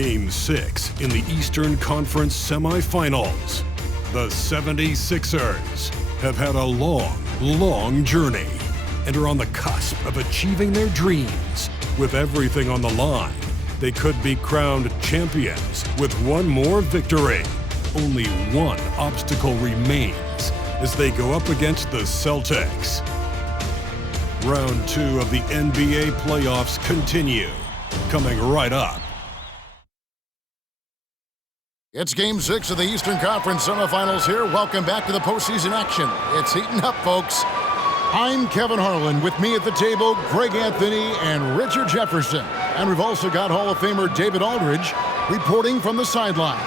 Game 6 in the Eastern Conference Semifinals. The 76ers have had a long journey and are on the cusp of achieving their dreams. With everything on the line, they could be crowned champions with one more victory. Only one obstacle remains as they go up against the Celtics. Round 2 of the NBA playoffs continue, coming right up. It's Game 6 of the Eastern Conference Semifinals here. Welcome back to the postseason action. It's heating up, folks. I'm Kevin Harlan. With me at the table, Greg Anthony and Richard Jefferson. And we've also got Hall of Famer David Aldridge reporting from the sidelines.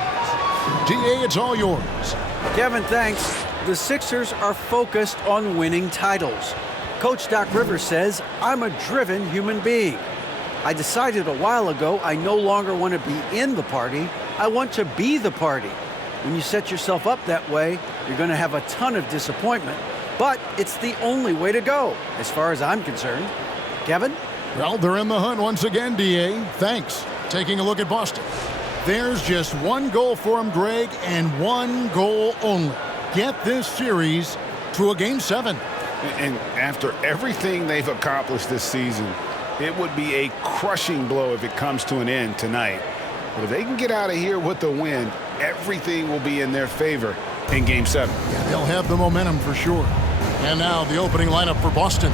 DA, it's all yours. Kevin, thanks. The Sixers are focused on winning titles. Coach Doc Rivers says, I'm a driven human being. I decided a while ago I no longer want to be in the party. I want to be the party. When you set yourself up that way, you're going to have a ton of disappointment. But it's the only way to go, as far as I'm concerned. Kevin? Well, they're in the hunt once again, DA. Thanks. Taking a look at Boston. There's just one goal for them, Greg, and one goal only. Get this series to a Game 7. And after everything they've accomplished this season, it would be a crushing blow if it comes to an end tonight. But if they can get out of here with the win, everything will be in their favor in Game 7. Yeah, they'll have the momentum for sure. And now the opening lineup for Boston.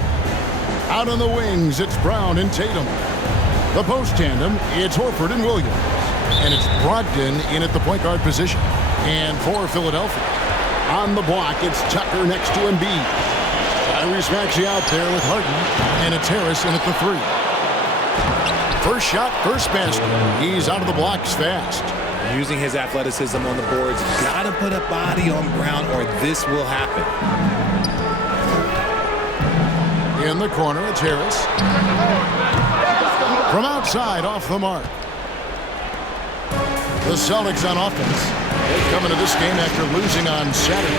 Out on the wings, it's Brown and Tatum. The post tandem, it's Horford and Williams. And it's Brogdon in at the point guard position. And for Philadelphia, on the block, it's Tucker next to Embiid. Tyrese Maxey out there with Harden. And it's Harris in at the 3. First shot, first basket. He's out of the blocks fast. Using his athleticism on the boards, gotta put a body on Brown or this will happen. In the corner, it's Harris. From outside, off the mark. The Celtics on offense. They come into this game after losing on Saturday.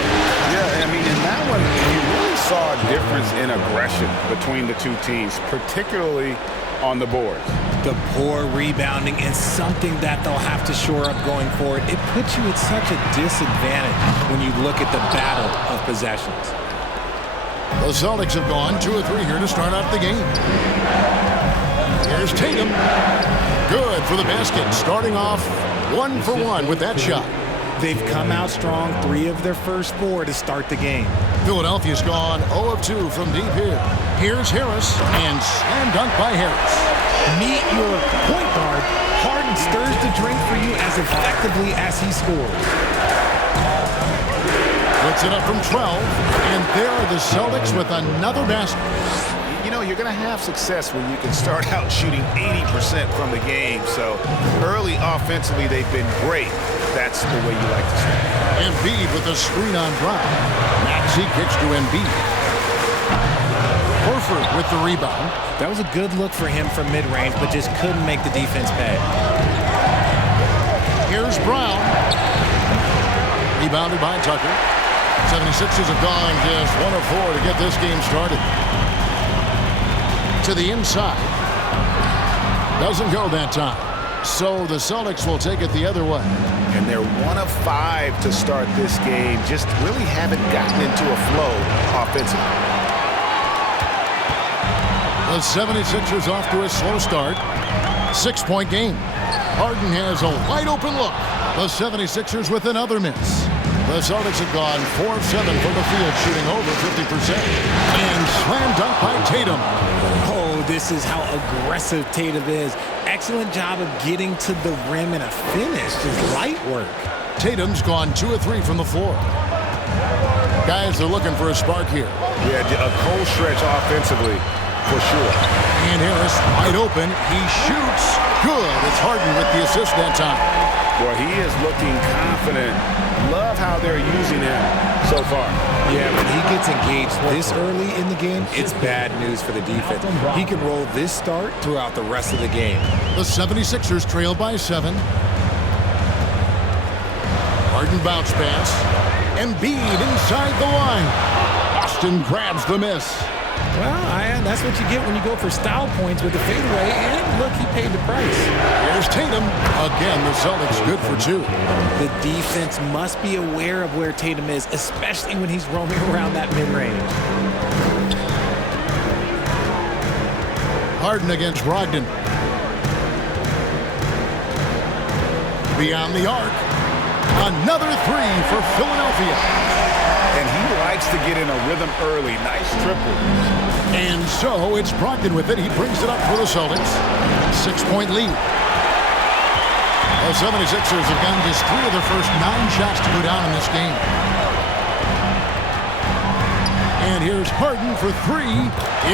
Yeah, I mean, in that one, you really saw a difference in aggression between the two teams, particularly on the boards. The poor rebounding is something that they'll have to shore up going forward. It puts you at such a disadvantage when you look at the battle of possessions. The Celtics have gone 2 or 3 here to start out the game. Here's Tatum. Good for the basket. Starting off 1 for 1 with that shot. They've come out strong, 3 of their first 4 to start the game. Philadelphia's gone 0 of 2 from deep here. Here's Harris, and slam dunk by Harris. Meet your point guard. Harden stirs the drink for you as effectively as he scores. Puts it up from 12, and there are the Celtics with another basket. You know, you're going to have success when you can start out shooting 80% from the game. So early offensively, they've been great. That's the way you like to start. Embiid with a screen on Brown. Maxey kicks to Embiid. Horford with the rebound. That was a good look for him from mid-range, but just couldn't make the defense pay. Here's Brown. Rebounded by Tucker. 76ers have gone just 1 of 4 to get this game started. To the inside. Doesn't go that time. So the Celtics will take it the other way. And they're 1 of 5 to start this game. Just really haven't gotten into a flow offensively. The 76ers off to a slow start. 6-point game. Harden has a wide open look. The 76ers with another miss. The Celtics have gone 4 of 7 from the field, shooting over 50%. And slam dunk by Tatum. Oh, this is how aggressive Tatum is. Excellent job of getting to the rim and a finish. Just light work. Tatum's gone 2 of 3 from the floor. Guys, they're looking for a spark here. Yeah, a cold stretch offensively, for sure. And Harris wide open. He shoots. Good. It's Harden with the assist that time. Well, he is looking confident. Love how they're using him so far. Yeah, when he gets engaged this early in the game, it's bad news for the defense. He can roll this start throughout the rest of the game. The 76ers trail by 7. Harden bounce pass. Embiid inside the line. Boston grabs the miss. That's what you get when you go for style points with the fadeaway. And look, he paid the price. Here's Tatum. Again, the Celtics good for 2. The defense must be aware of where Tatum is, especially when he's roaming around that mid-range. Harden against Brogdon. Beyond the arc. Another 3 for Philadelphia. And he likes to get in a rhythm early. Nice triple. And so it's Brogdon with it. He brings it up for the Celtics. 6-point lead. The 76ers have gotten just 3 of their first 9 shots to go down in this game. And here's Harden for 3.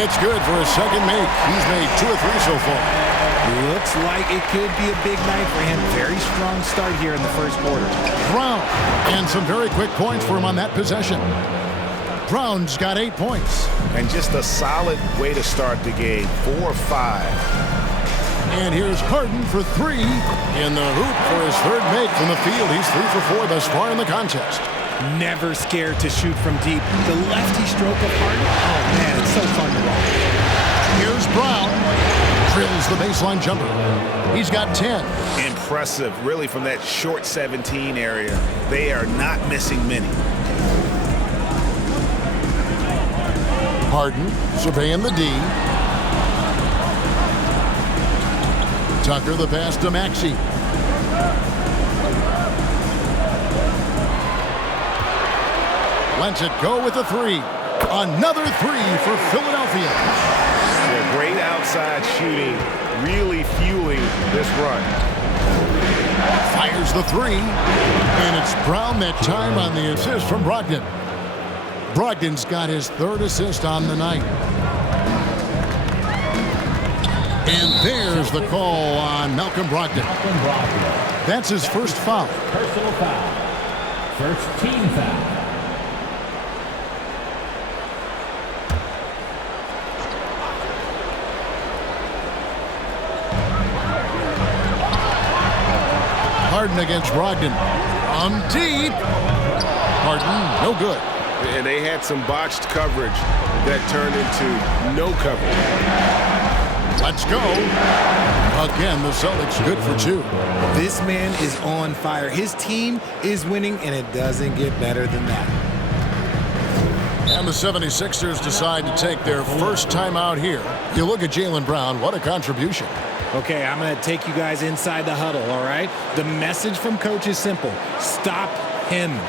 It's good for a second make. He's made 2 of 3 so far. Looks like it could be a big night for him. Very strong start here in the first quarter. Brown. And some very quick points for him on that possession. Brown's got 8 points. And just a solid way to start the game. 4 or 5. And here's Harden for 3. In the hoop for his 3rd make from the field. He's 3 for 4 thus far in the contest. Never scared to shoot from deep. The lefty stroke of Harden. Oh, man, it's so fun to watch. Here's Brown. Drills the baseline jumper. He's got 10. Impressive, really, from that short 17 area. They are not missing many. Harden surveying the D. Tucker the pass to Maxey. Lets it go with a 3. Another 3 for Philadelphia. Yeah, great outside shooting, really fueling this run. Fires the 3. And it's Brown that time on the assist from Brogdon. Brogdon's got his 3rd assist on the night. And there's the call on Malcolm Brogdon. That's his first foul. Personal foul. First team foul. Harden against Brogdon. From deep. Harden, no good. And they had some botched coverage that turned into no coverage. Let's go. Again, the Celtics good for 2. This man is on fire. His team is winning, and it doesn't get better than that. And the 76ers decide to take their first time out here. You look at Jaylen Brown, what a contribution. Okay, I'm going to take you guys inside the huddle, all right? The message from coach is simple. Stop him.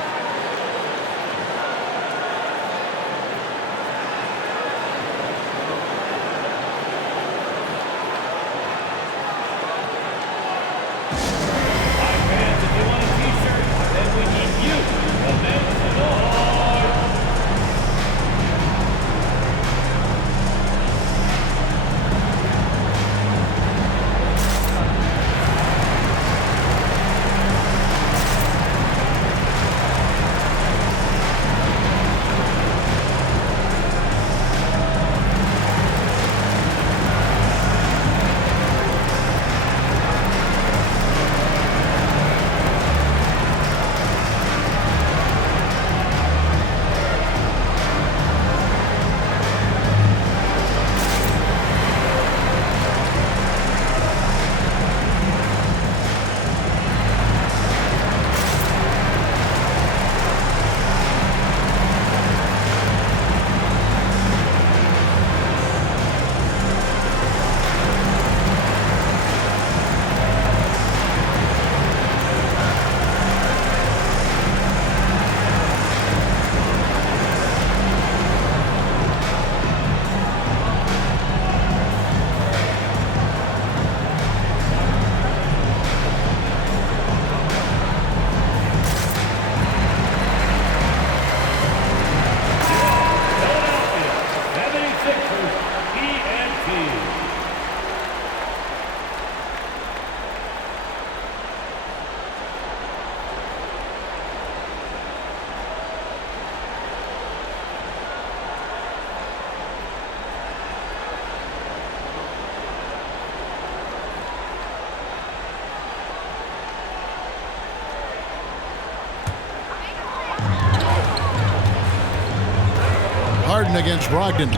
Harden against Brogdon.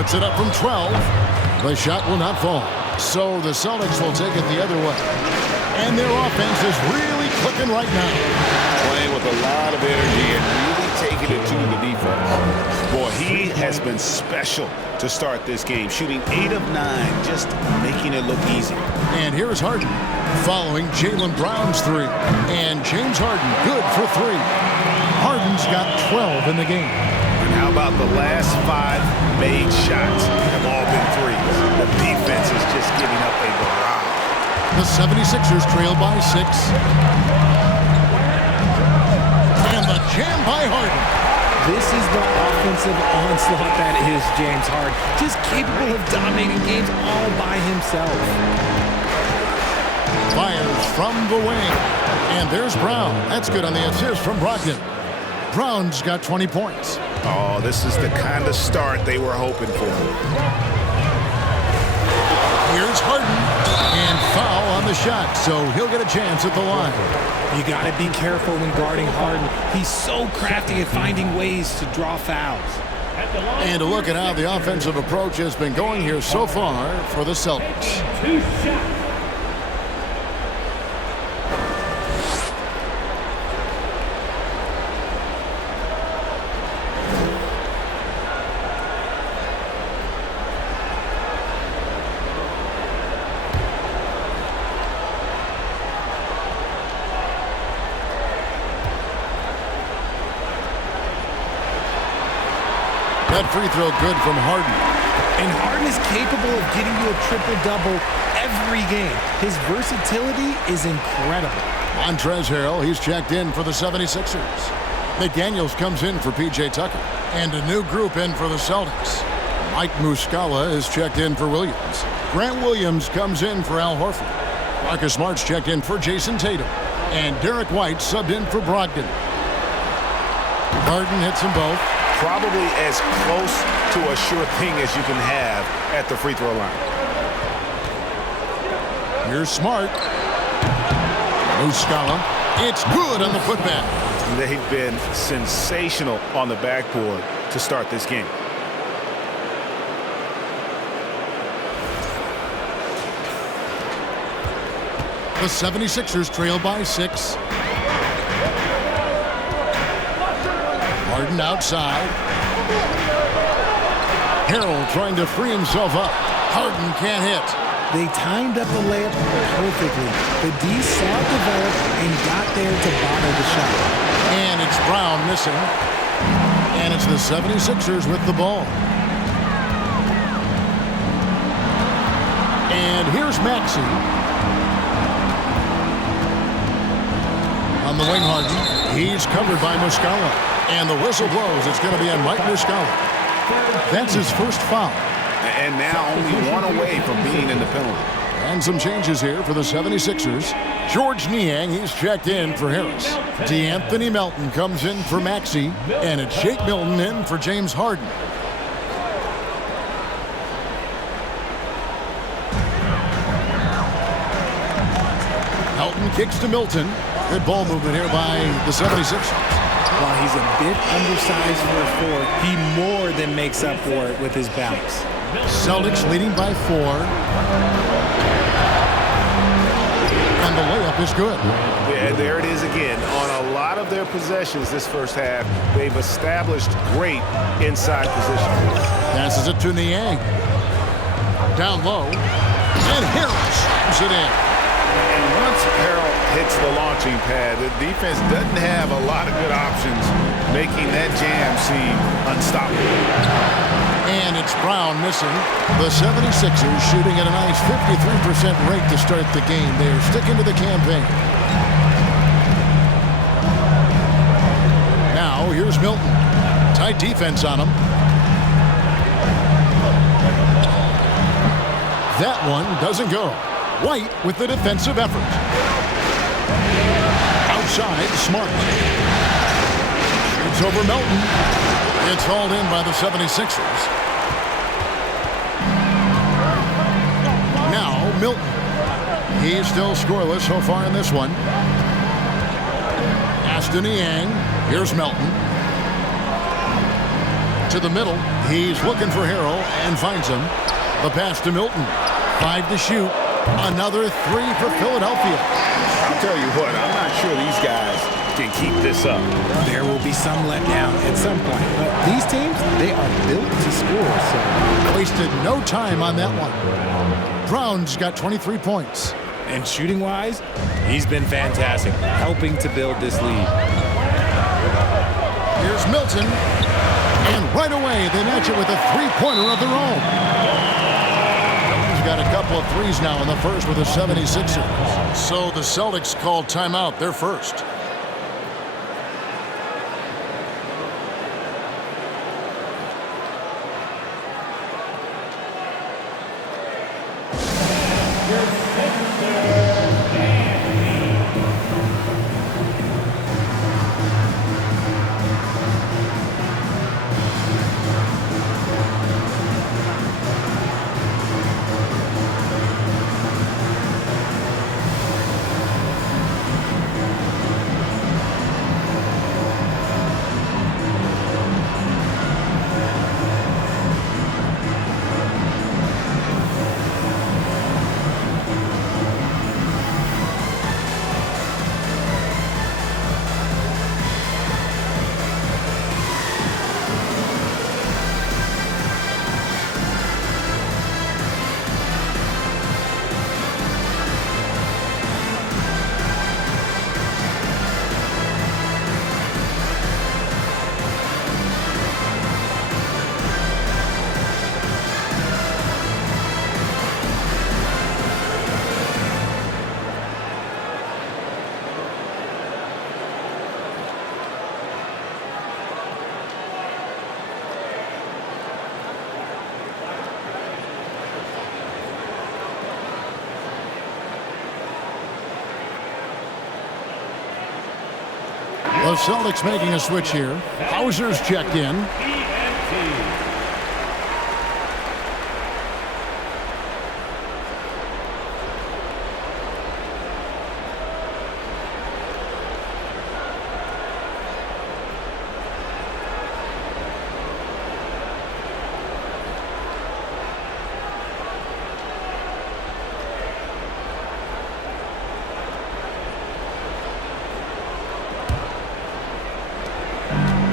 Puts it up from 12. The shot will not fall. So the Celtics will take it the other way. And their offense is really clicking right now. Playing with a lot of energy and really taking it to the defense. Boy, he has been special to start this game. Shooting 8 of 9, just making it look easy. And here's Harden following Jaylen Brown's 3. And James Harden good for 3. Harden's got 12 in the game. And how about the last 5 made shots have all been threes? The defense is just giving up a barrage. The 76ers trail by 6. And the jam by Harden. This is the offensive onslaught that is James Harden. Just capable of dominating games all by himself. Fires from the wing. And there's Brown. That's good on the assist from Brogdon. Brown's got 20 points. Oh, this is the kind of start they were hoping for. Here's Harden. And foul on the shot, so he'll get a chance at the line. You got to be careful when guarding Harden. He's so crafty at finding ways to draw fouls. And to look at how the offensive approach has been going here so far for the Celtics. That free throw good from Harden. And Harden is capable of getting you a triple-double every game. His versatility is incredible. Montrezl Harrell, he's checked in for the 76ers. McDaniels comes in for P.J. Tucker. And a new group in for the Celtics. Mike Muscala is checked in for Williams. Grant Williams comes in for Al Horford. Marcus Smart's checked in for Jayson Tatum. And Derek White subbed in for Brogdon. Harden hits them both. Probably as close to a sure thing as you can have at the free throw line. Here's Smart. Muscala. It's good on the putback. They've been sensational on the backboard to start this game. The 76ers trail by 6. Harden outside. Harrell trying to free himself up. Harden can't hit. They timed up the layup perfectly. The D saw it develop and got there to bottle the shot. And it's Brown missing. And it's the 76ers with the ball. And here's Maxey. On the wing, Harden. He's covered by Muscala. And the whistle blows. It's going to be on Mike Muscala. That's his first foul. And now only one away from being in the penalty. And some changes here for the 76ers. George Niang, he's checked in for Harris. DeAnthony Melton comes in for Maxey. And it's Shake Milton in for James Harden. Melton kicks to Milton. Good ball movement here by the 76ers. While he's a bit undersized for a 4, he more than makes up for it with his bounce. Celtics leading by 4. And the layup is good. Yeah, there it is again. On a lot of their possessions this first half, they've established great inside position. Passes it to Niang. Down low. And Harris puts it in. And once Harrell hits the launching pad, the defense doesn't have a lot of good options, making that jam seem unstoppable. And it's Brown missing. The 76ers shooting at a nice 53% rate to start the game. They're sticking to the campaign. Now, here's Milton. Tight defense on him. That one doesn't go. White with the defensive effort. Outside, Smart. Shoots over Melton. It's hauled in by the 76ers. Now, Milton. He's still scoreless so far in this one. Aston Niang. Here's Melton. To the middle. He's looking for Harrell and finds him. The pass to Milton. 5 to shoot. Another 3 for Philadelphia. I'll tell you what, I'm not sure these guys can keep this up. There will be some letdown at some point, but these teams, they are built to score. So Wasted no time on that one. Brown's got 23 points. and shooting-wise, he's been fantastic, helping to build this lead. Here's Milton. And right away, they match it with a three-pointer of their own. He's got a couple of threes now in the first with the 76ers. So the Celtics called timeout. They're first. The Celtics making a switch here. Hauser's checked in.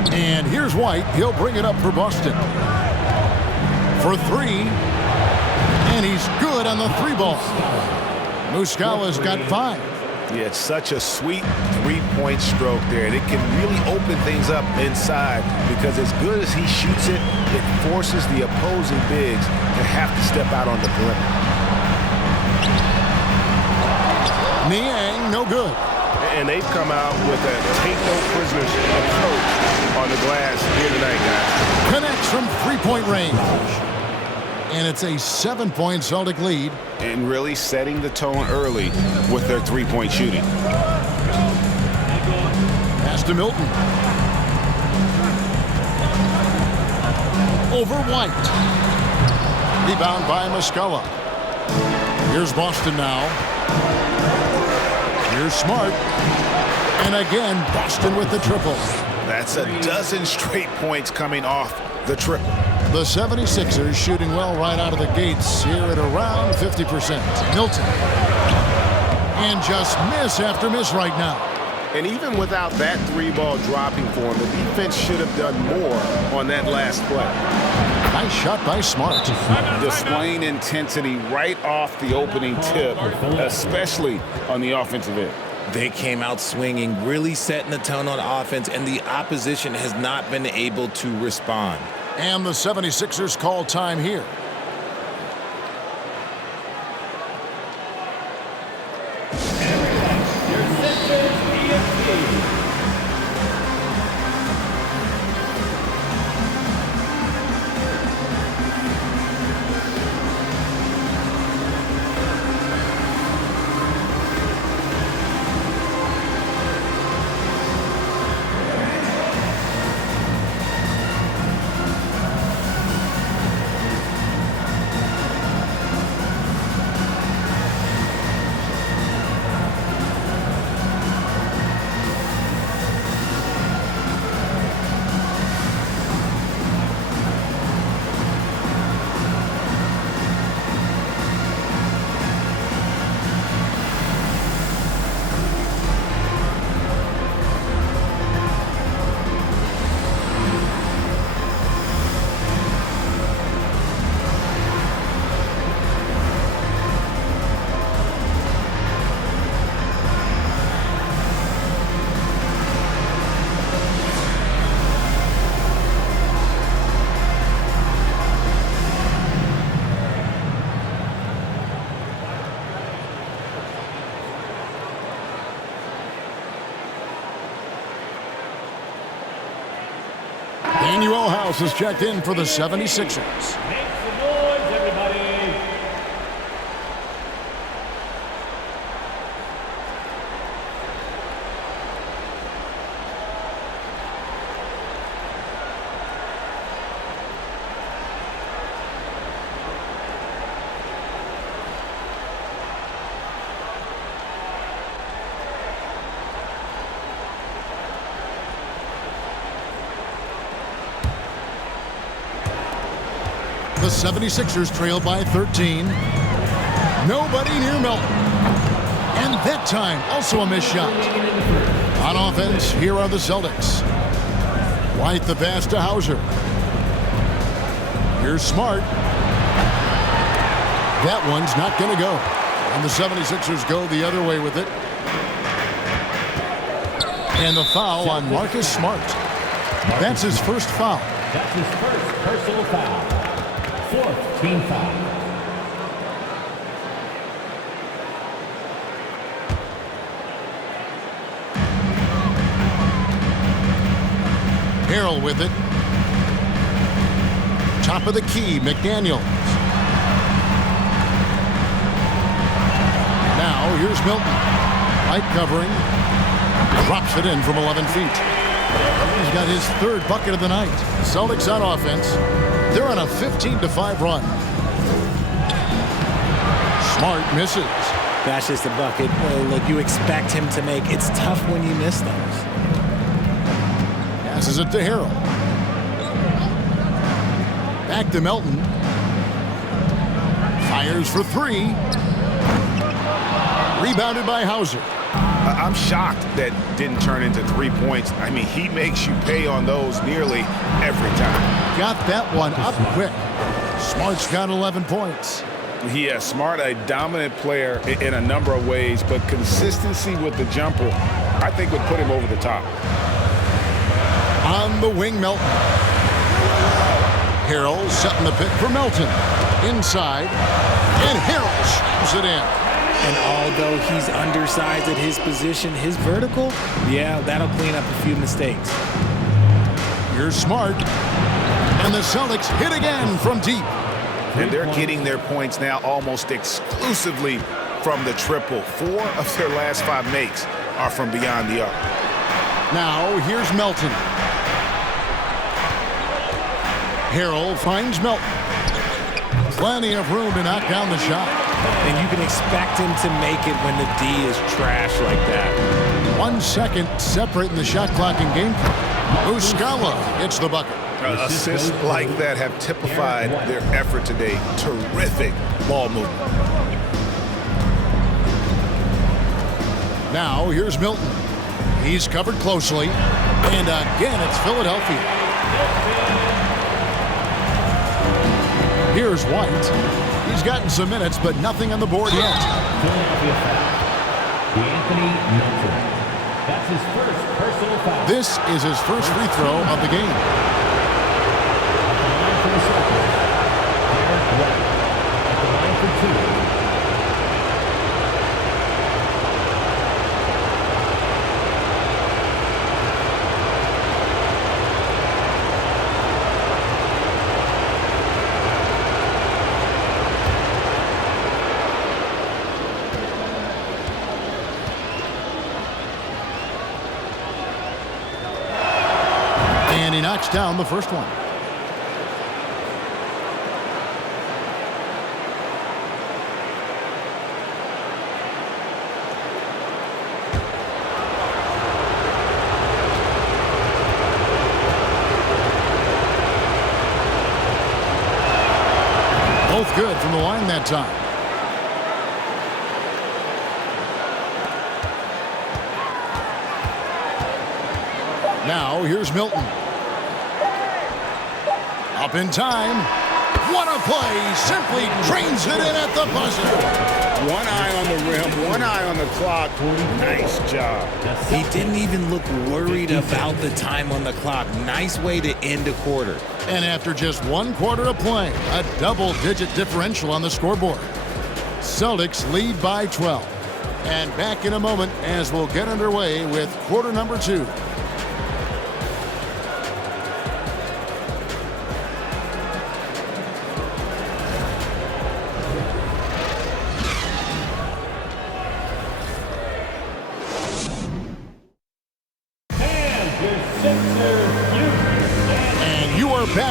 And here's White. He'll bring it up for Boston. For three. And he's good on the three ball. Muscala's got 5. Yeah, it's such a sweet three-point stroke there. And it can really open things up inside because as good as he shoots it, it forces the opposing bigs to have to step out on the perimeter. Niang, no good. And they've come out with a take-no-prisoners approach on the glass here tonight, guys. Connects from three-point range. And it's a 7-point Celtic lead. And really setting the tone early with their three-point shooting. Pass to Milton. Over White. Rebound by Muscala. Here's Boston now. Here's Smart. And again, Boston with the triple. That's a dozen straight points coming off the triple. The 76ers shooting well right out of the gates here at around 50%. Milton. And just miss after miss right now. And even without that three-ball dropping for him, the defense should have done more on that last play. Nice shot by Smart. Displaying intensity right off the opening tip, especially on the offensive end. They came out swinging, really setting the tone on offense, and the opposition has not been able to respond. And the 76ers call time here. else is checked in for the 76ers. Make some noise, everybody. The 76ers trail by 13. Nobody near Melton. And that time, also a missed shot. On offense, here are the Celtics. White the pass to Hauser. Here's Smart. That one's not going to go. And the 76ers go the other way with it. And the foul on Marcus Smart. That's his first foul. That's his first personal foul. Fourth team foul. Harrell with it. Top of the key, McDaniels. Now here's Milton. Light covering. Drops it in from 11 feet. He's got his third bucket of the night. Celtics on offense. They're on a 15-5 run. Smart misses. That's just a bucket. Well, look, you expect him to make. It's tough when you miss those. Passes it to Harrell. Back to Melton. Fires for three. Rebounded by Hauser. I'm shocked that didn't turn into 3 points. I mean, he makes you pay on those nearly every time. Got that one up quick. Smart's got 11 points. Yeah, Smart, a dominant player in a number of ways, but consistency with the jumper, I think, would put him over the top. On the wing, Melton. Harrell setting the pick for Melton. Inside. And Harrell shoots it in. And although he's undersized at his position, his vertical, yeah, that'll clean up a few mistakes. Here's Smart. And the Celtics hit again from deep. And they're getting their points now almost exclusively from the triple. 4 of their last 5 makes are from beyond the arc. Now here's Melton. Harrell finds Melton. Plenty of room to knock down the shot. And you can expect him to make it when the D is trash like that. 1 second separating the shot clock and game clock. Muscala hits the bucket. Assists like that have typified their effort today. Terrific ball movement. Now here's Milton. He's covered closely. And again, it's Philadelphia. Here's White. He's gotten some minutes, but nothing on the board yet. Philadelphia foul. Anthony Melton. That's his first personal foul. This is his first free throw of the game. At the line for the Celtics. Derek White. At the line for 2. And he knocks down the first one. Both good from the line that time. Now here's Milton. Up in time. What a play. Simply drains it in at the buzzer. One eye on the rim, one eye on the clock. Nice job. He didn't even look worried about the time on the clock. Nice way to end a quarter. And after just 1 quarter of play, a double-digit differential on the scoreboard. Celtics lead by 12. And back in a moment as we'll get underway with quarter number 2.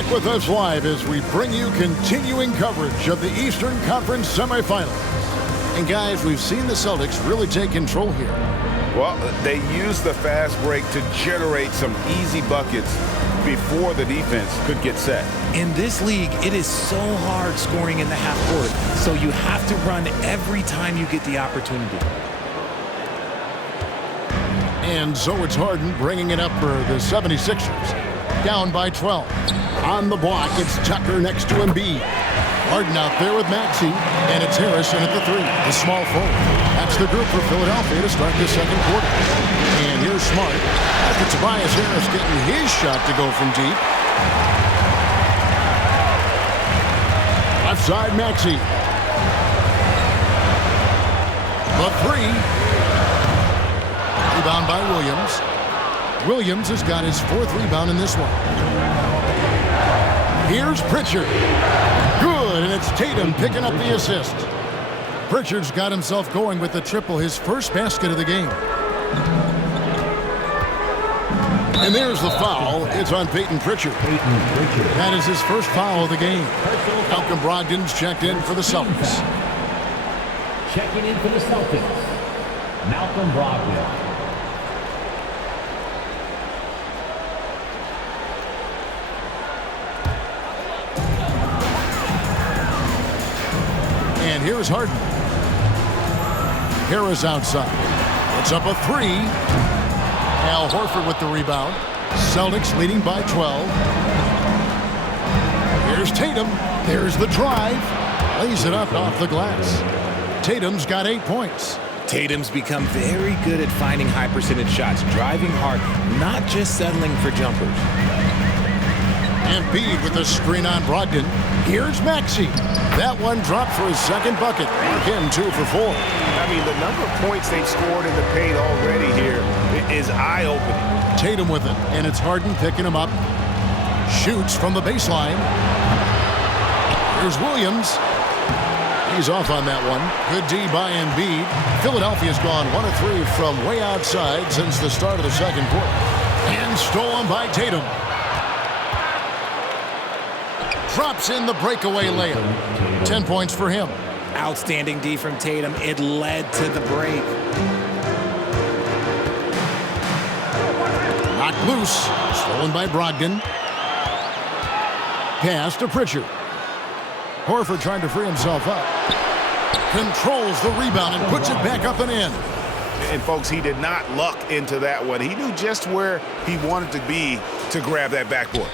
Back with us live as we bring you continuing coverage of the Eastern Conference Semifinals. And guys, we've seen the Celtics really take control here. Well, they used the fast break to generate some easy buckets before the defense could get set. In this league, it is so hard scoring in the half court, so you have to run every time you get the opportunity. And so it's Harden bringing it up for the 76ers. Down by 12. On the block, it's Tucker next to Embiid. Harden out there with Maxey, and it's Harrison at the 3. The small forward. That's the group for Philadelphia to start the second quarter. And here's Smart. After Tobias Harris getting his shot to go from deep. Left side, Maxey. The 3. Rebound by Williams. Williams has got his 4th rebound in this one. Here's Pritchard. Good, and it's Tatum picking up the assist. Pritchard's got himself going with the triple, his first basket of the game. And there's the foul. It's on Peyton Pritchard. That is his first foul of the game. Malcolm Brogdon's checked in for the Celtics. Checking in for the Celtics, Malcolm Brogdon. And here's Harden. Harris outside. It's up a 3. Al Horford with the rebound. Celtics leading by 12. Here's Tatum. There's the drive. Lays it up off the glass. Tatum's got 8 points. Tatum's become very good at finding high percentage shots, driving hard, not just settling for jumpers. Embiid with the screen on Brogdon. Here's Maxey. That one dropped for his second bucket. Him 2 for 4. I mean, the number of points they've scored in the paint already here is eye-opening. Tatum with it, and it's Harden picking him up. Shoots from the baseline. Here's Williams. He's off on that one. Good D by Embiid. Philadelphia's gone 1 of 3 from way outside since the start of the second quarter. And stolen by Tatum. Drops in the breakaway layup. 10 points for him. Outstanding D from Tatum. It led to the break. Knocked loose. Stolen by Brogdon. Pass to Pritchard. Horford trying to free himself up. Controls the rebound and puts it back up and in. And, folks, he did not luck into that one. He knew just where he wanted to be to grab that backboard.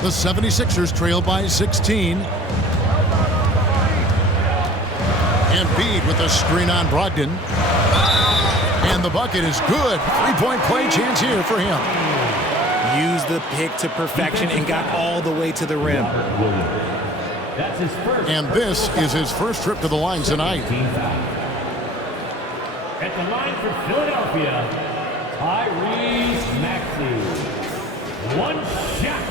The 76ers trail by 16. Embiid with a screen on Brogdon. And the bucket is good. 3-point play chance here for him. Used the pick to perfection and got all the way to the rim. That's his first. And this is his first trip to the line tonight. At the line for Philadelphia, Tyrese Maxey. One shot.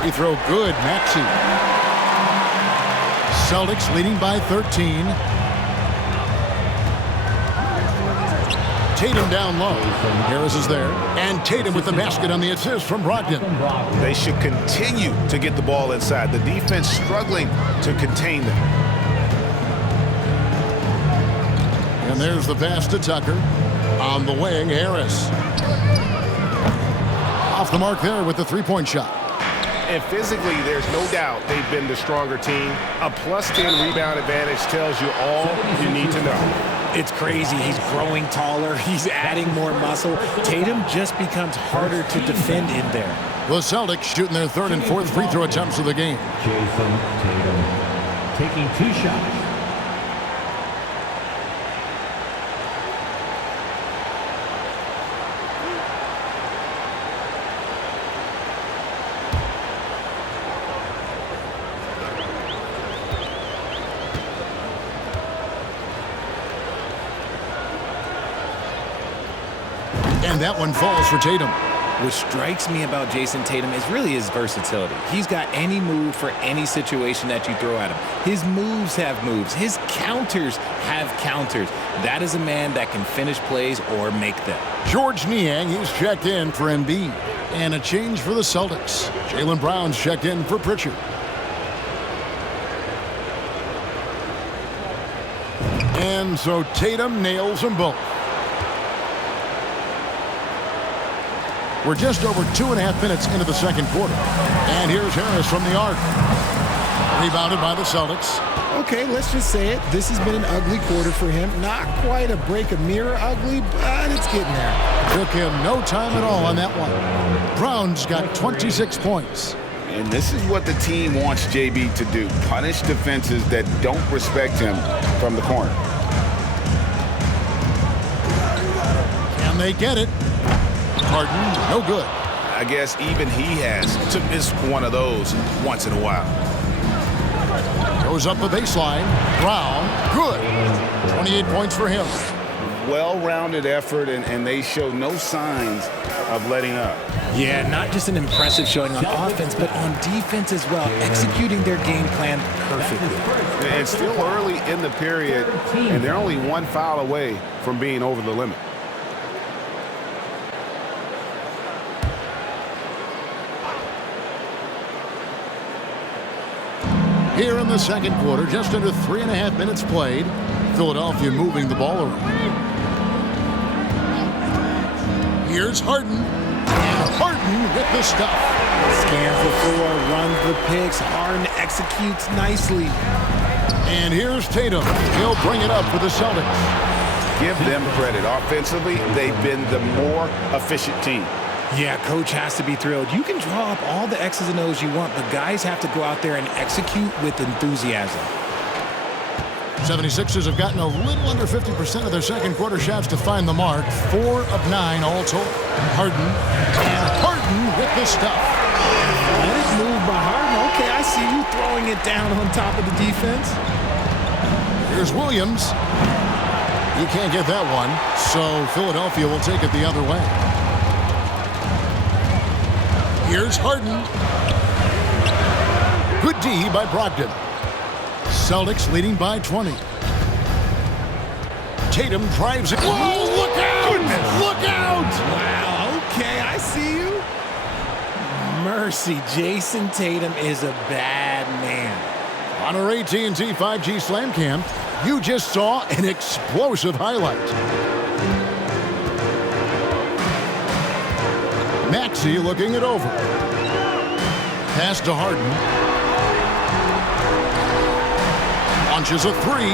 Free throw good, Maxey. Celtics leading by 13. Tatum down low. Harris is there. And Tatum with the basket on the assist from Brogdon. They should continue to get the ball inside. The defense struggling to contain them. And there's the pass to Tucker. On the wing, Harris. Off the mark there with the 3-point shot. And physically, there's no doubt they've been the stronger team. A +10 rebound advantage tells you all you need to know. It's crazy. He's growing taller. He's adding more muscle. Tatum just becomes harder to defend in there. The Celtics shooting their 3rd and 4th free throw attempts of the game. Jayson Tatum taking 2 shots. And that one falls for Tatum. What strikes me about Jayson Tatum is really his versatility. He's got any move for any situation that you throw at him. His moves have moves. His counters have counters. That is a man that can finish plays or make them. George Niang is checked in for Embiid. And a change for the Celtics. Jaylen Brown's checked in for Pritchard. And so Tatum nails them both. We're just over 2.5 minutes into the second quarter. And here's Harris from the arc. Rebounded by the Celtics. Okay, let's just say it. This has been an ugly quarter for him. Not quite a break a mirror ugly, but it's getting there. Took him no time at all on that one. Brown's got 26 points. And this is what the team wants JB to do. Punish defenses that don't respect him from the corner. Can they get it? Harden, no good. I guess even he has to miss one of those once in a while. Goes up the baseline. Brown, good. 28 points for him. Well-rounded effort, and they show no signs of letting up. Yeah, not just an impressive showing on offense, but on defense as well, executing their game plan perfectly. It's still early in the period, and they're only one foul away from being over the limit. Here in the second quarter, just under 3.5 minutes played. Philadelphia moving the ball around. Here's Harden. And Harden with the stuff. Scans the floor, runs the picks. Harden executes nicely. And here's Tatum. He'll bring it up for the Celtics. Give them credit. Offensively, they've been the more efficient team. Yeah, coach has to be thrilled. You can draw up all the X's and O's you want, but guys have to go out there and execute with enthusiasm. 76ers have gotten a little under 50% of their second quarter shots to find the mark. 4 of 9 all told. Harden. And Harden with the stuff. Nice move by Harden. Okay, I see you throwing it down on top of the defense. Here's Williams. He can't get that one, so Philadelphia will take it the other way. Here's Harden. Good D by Brogdon. Celtics leading by 20. Tatum drives it. Whoa, look out! Goodness. Look out! Wow, okay, I see you. Mercy, Jayson Tatum is a bad man. On our AT&T 5G Slam Cam, you just saw an explosive highlight. Maxey looking it over. Pass to Harden. Launches a three.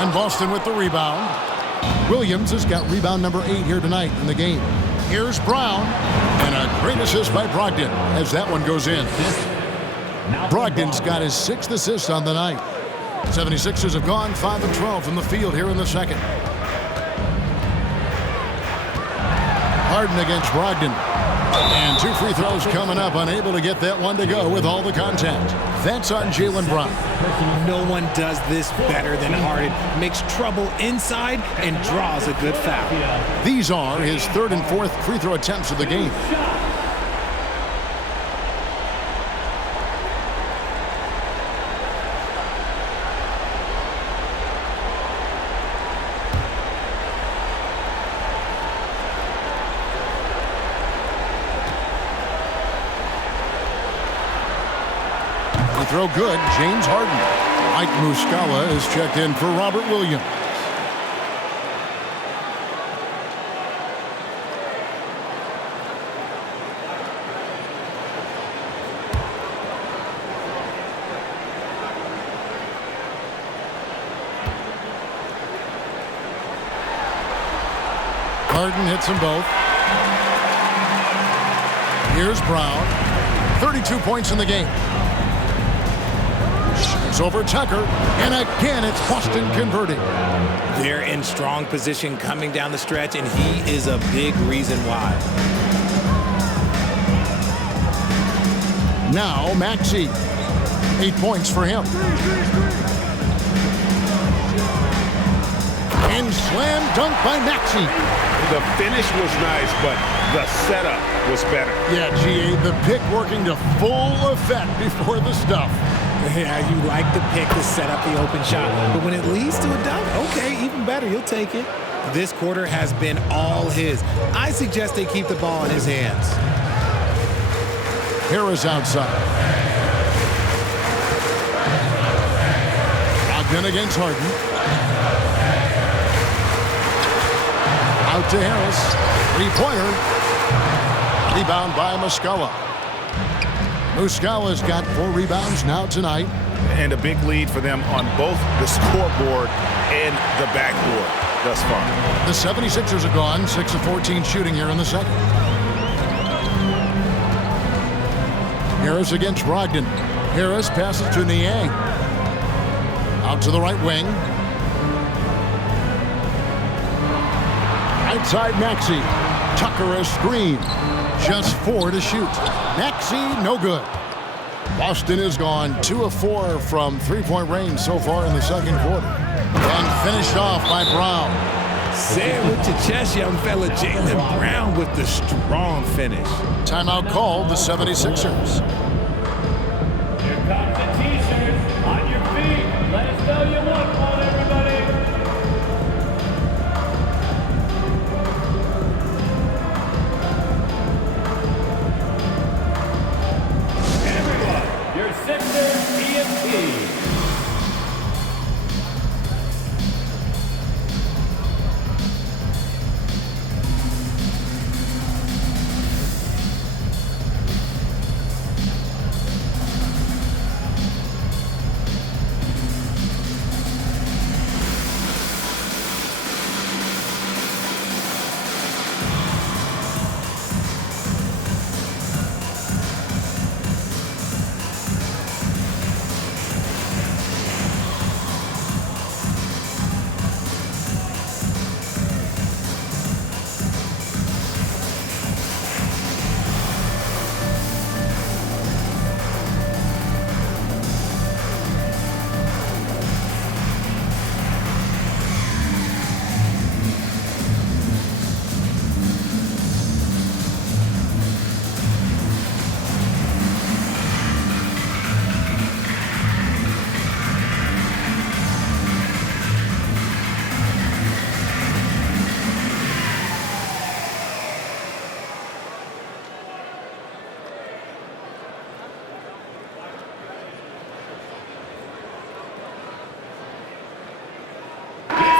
And Boston with the rebound. Williams has got rebound number 8 here tonight in the game. Here's Brown. And a great assist by Brogdon as that one goes in. Brogdon's got his 6th assist on the night. 76ers have gone 5 of 12 from the field here in the second. Harden against Brogdon. And 2 free throws coming up. Unable to get that one to go with all the contact. That's on Jaylen Brown. No one does this better than Harden. Makes trouble inside and draws a good foul. These are his 3rd and 4th free throw attempts of the game. Throw good, James Harden. Mike Muscala is checked in for Robert Williams. Harden hits them both. Here's Brown. 32 points in the game. It's over Tucker, and again it's Boston converting. They're in strong position coming down the stretch, and he is a big reason why. Now Maxey, 8 points for him. And slam dunk by Maxey. The finish was nice, but the setup was better. Yeah, GA, the pick working to full effect before the stuff. Yeah, you like the pick to set up the open shot. But when it leads to a dunk, okay, even better. You'll take it. This quarter has been all his. I suggest they keep the ball in his hands. Harris outside. Ogden against Harden. Out to Harris. Three-pointer. Rebound by Muscala. Muscala's got 4 rebounds now tonight. And a big lead for them on both the scoreboard and the backboard thus far. The 76ers are gone, 6 of 14 shooting here in the second. Harris against Brogdon. Harris passes to Niang. Out to the right wing. Outside Maxey. Tucker a screen. Just 4 to shoot. Maxey, no good. Boston is gone 2 of 4 from three-point range so far in the second quarter. And finished off by Brown. Say it with your chest, young fella. Jaylen Brown with the strong finish. Timeout called the 76ers. Here comes the T-shirts. On your feet. Let us know you want one, everybody. Everyone, your Sixers EMT.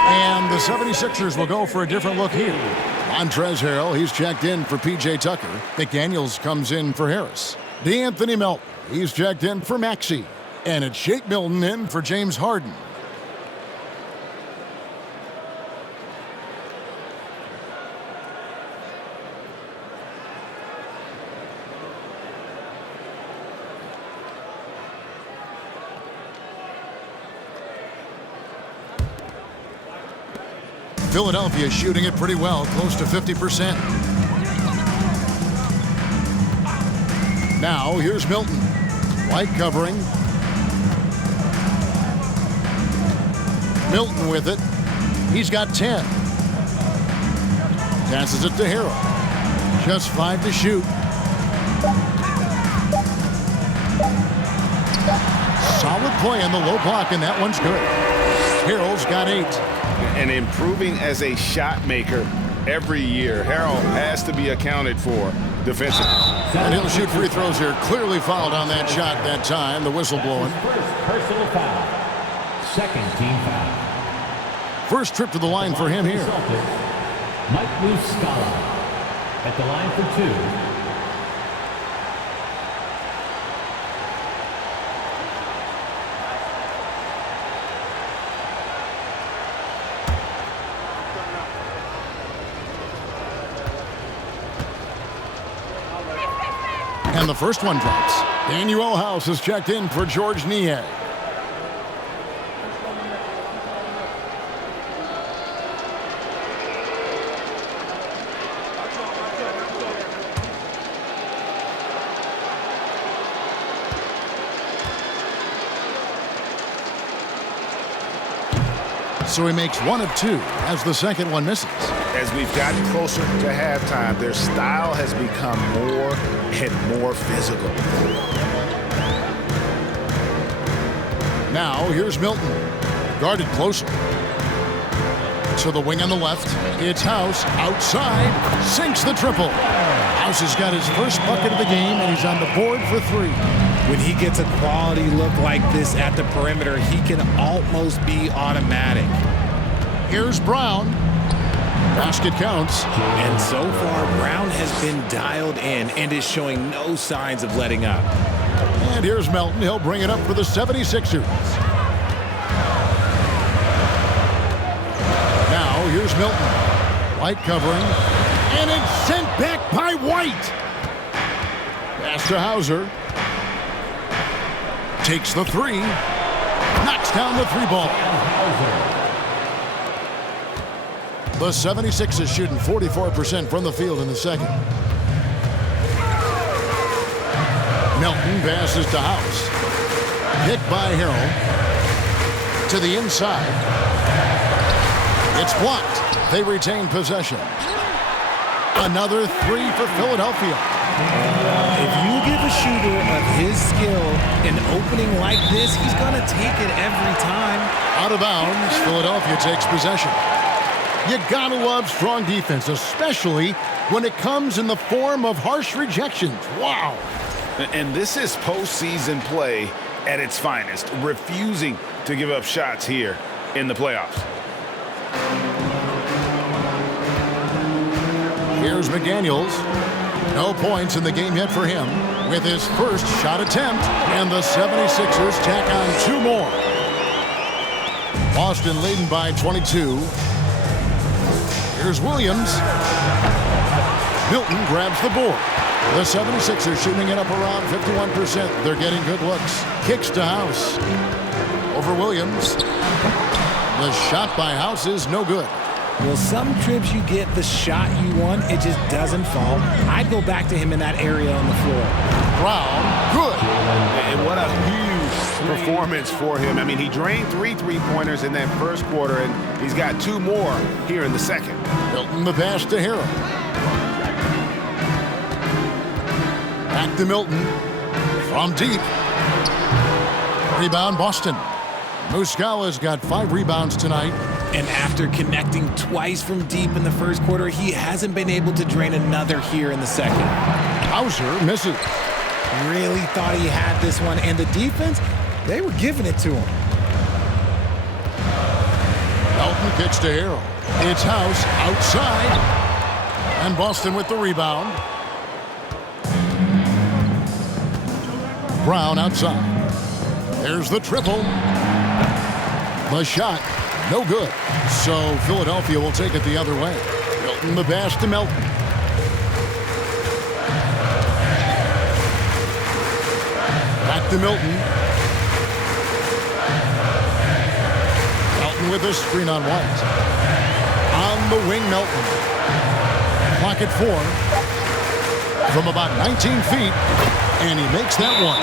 And the 76ers will go for a different look here. Montrezl Harrell, he's checked in for P.J. Tucker. McDaniels comes in for Harris. DeAnthony Melton, he's checked in for Maxey. And it's Shake Milton in for James Harden. Philadelphia shooting it pretty well, close to 50%. Now, here's Milton. White covering. Milton with it. He's got 10. Passes it to Harrell. Just 5 to shoot. Solid play in the low block, and that one's good. Harrell's got 8. And improving as a shot maker every year. Harrell has to be accounted for defensively. And he'll shoot free throws here. Clearly fouled on that shot that time. The whistle blowing. First personal foul. Second team foul. First trip to the line for him here. Mike Muscala at the line for 2. And the first one drops. Daniel House is checked in for George Niang. so he makes one of two as the second one misses. As we've gotten closer to halftime, their style has become more and more physical. Now here's Milton, guarded closer. To the wing on the left, it's House, outside, sinks the triple. House has got his first bucket of the game, and he's on the board for three. When he gets a quality look like this at the perimeter, he can almost be automatic. Here's Brown. Basket counts. And so far, Brown has been dialed in and is showing no signs of letting up. And here's Melton. He'll bring it up for the 76ers. Now here's Milton. White covering. And it's sent back by White. Pass to Hauser. Takes the three. Knocks down the three ball. The 76ers shooting 44% from the field in the second. Melton passes to House. Hit by Harrell. To the inside. It's blocked. They retain possession. Another three for Philadelphia. If you give a shooter of his skill an opening like this, he's going to take it every time. Out of bounds, Philadelphia takes possession. You gotta love strong defense, especially when it comes in the form of harsh rejections. Wow. And this is postseason play at its finest, refusing to give up shots here in the playoffs. Here's McDaniels. No points in the game yet for him with his first shot attempt, and the 76ers tack on two more. Boston leading by 22. Here's Williams. Milton grabs the board. The 76ers shooting it up around 51%. They're getting good looks. Kicks to House. Over Williams. The shot by House is no good. Well, some trips you get the shot you want, it just doesn't fall. I'd go back to him in that area on the floor. Brown, good. And what a huge performance for him. I mean, he drained three three-pointers in that first quarter, and he's got two more here in the second. Milton the pass to Harrell. Back to Milton. From deep. Rebound Boston. Muscala's got 5 rebounds tonight. And after connecting twice from deep in the first quarter, he hasn't been able to drain another here in the second. Hauser misses. Really thought he had this one, and the defense, they were giving it to him. Melton kicks to Harrell. It's House outside. And Boston with the rebound. Brown outside. There's the triple. The shot, no good. So Philadelphia will take it the other way. Milton the pass to Melton. Back to Milton. Melton with a screen on White. On the wing, Melton. Clock at 4. From about 19 feet. And he makes that one.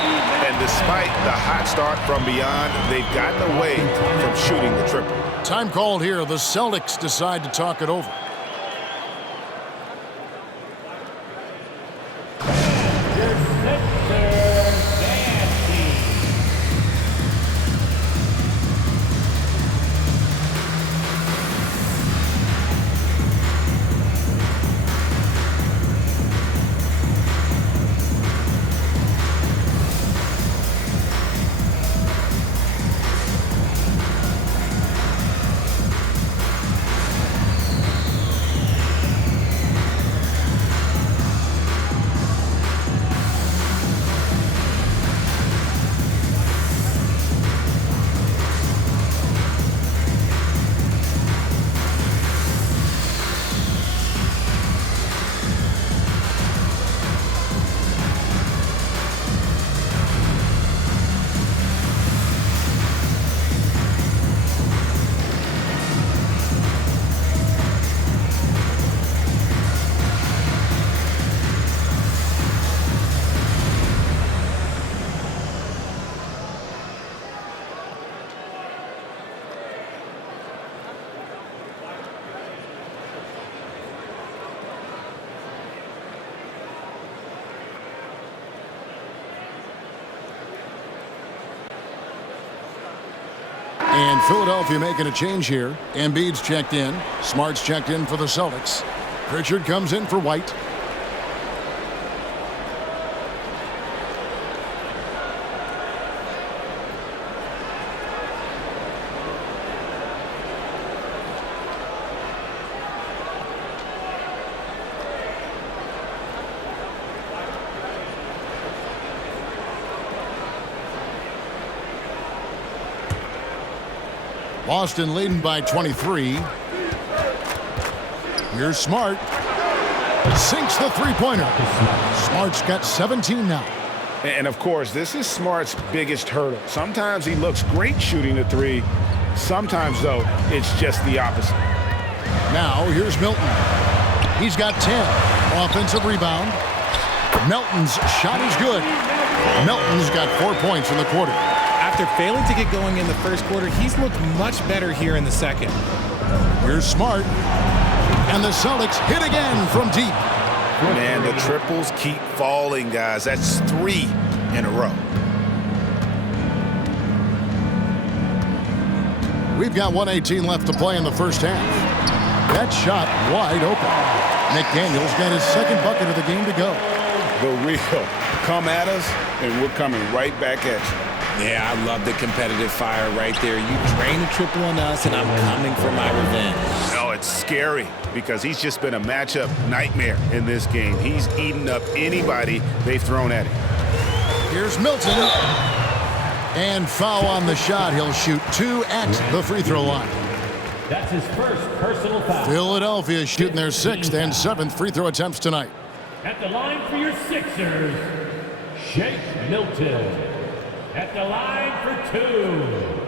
And despite the hot start from beyond, they've gotten away from shooting the triple. Time called here. The Celtics decide to talk it over. And Philadelphia making a change here. Embiid's checked in. Smart's checked in for the Celtics. Pritchard comes in for White. Boston leading by 23. Here's Smart. Sinks the three-pointer. Smart's got 17 now. And, of course, this is Smart's biggest hurdle. Sometimes he looks great shooting the three. Sometimes, though, it's just the opposite. Now, here's Milton. He's got 10. Offensive rebound. Melton's shot is good. Melton's got 4 points in the quarter. After failing to get going in the first quarter, he's looked much better here in the second. Here's Smart. And the Celtics hit again from deep. Man, the triples keep falling, guys. That's 3 in a row. We've got 1:18 left to play in the first half. That shot wide open. McDaniel's got his second bucket of the game to go. The real come at us, and we're coming right back at you. Yeah, I love the competitive fire right there. You drain a triple on us, and I'm coming for my revenge. No, it's scary because he's just been a matchup nightmare in this game. He's eaten up anybody they've thrown at him. Here's Milton. And foul on the shot. He'll shoot 2 at the free throw line. That's his first personal foul. Philadelphia shooting their 6th and 7th free throw attempts tonight. At the line for your Sixers, Shake Milton. At the line for 2.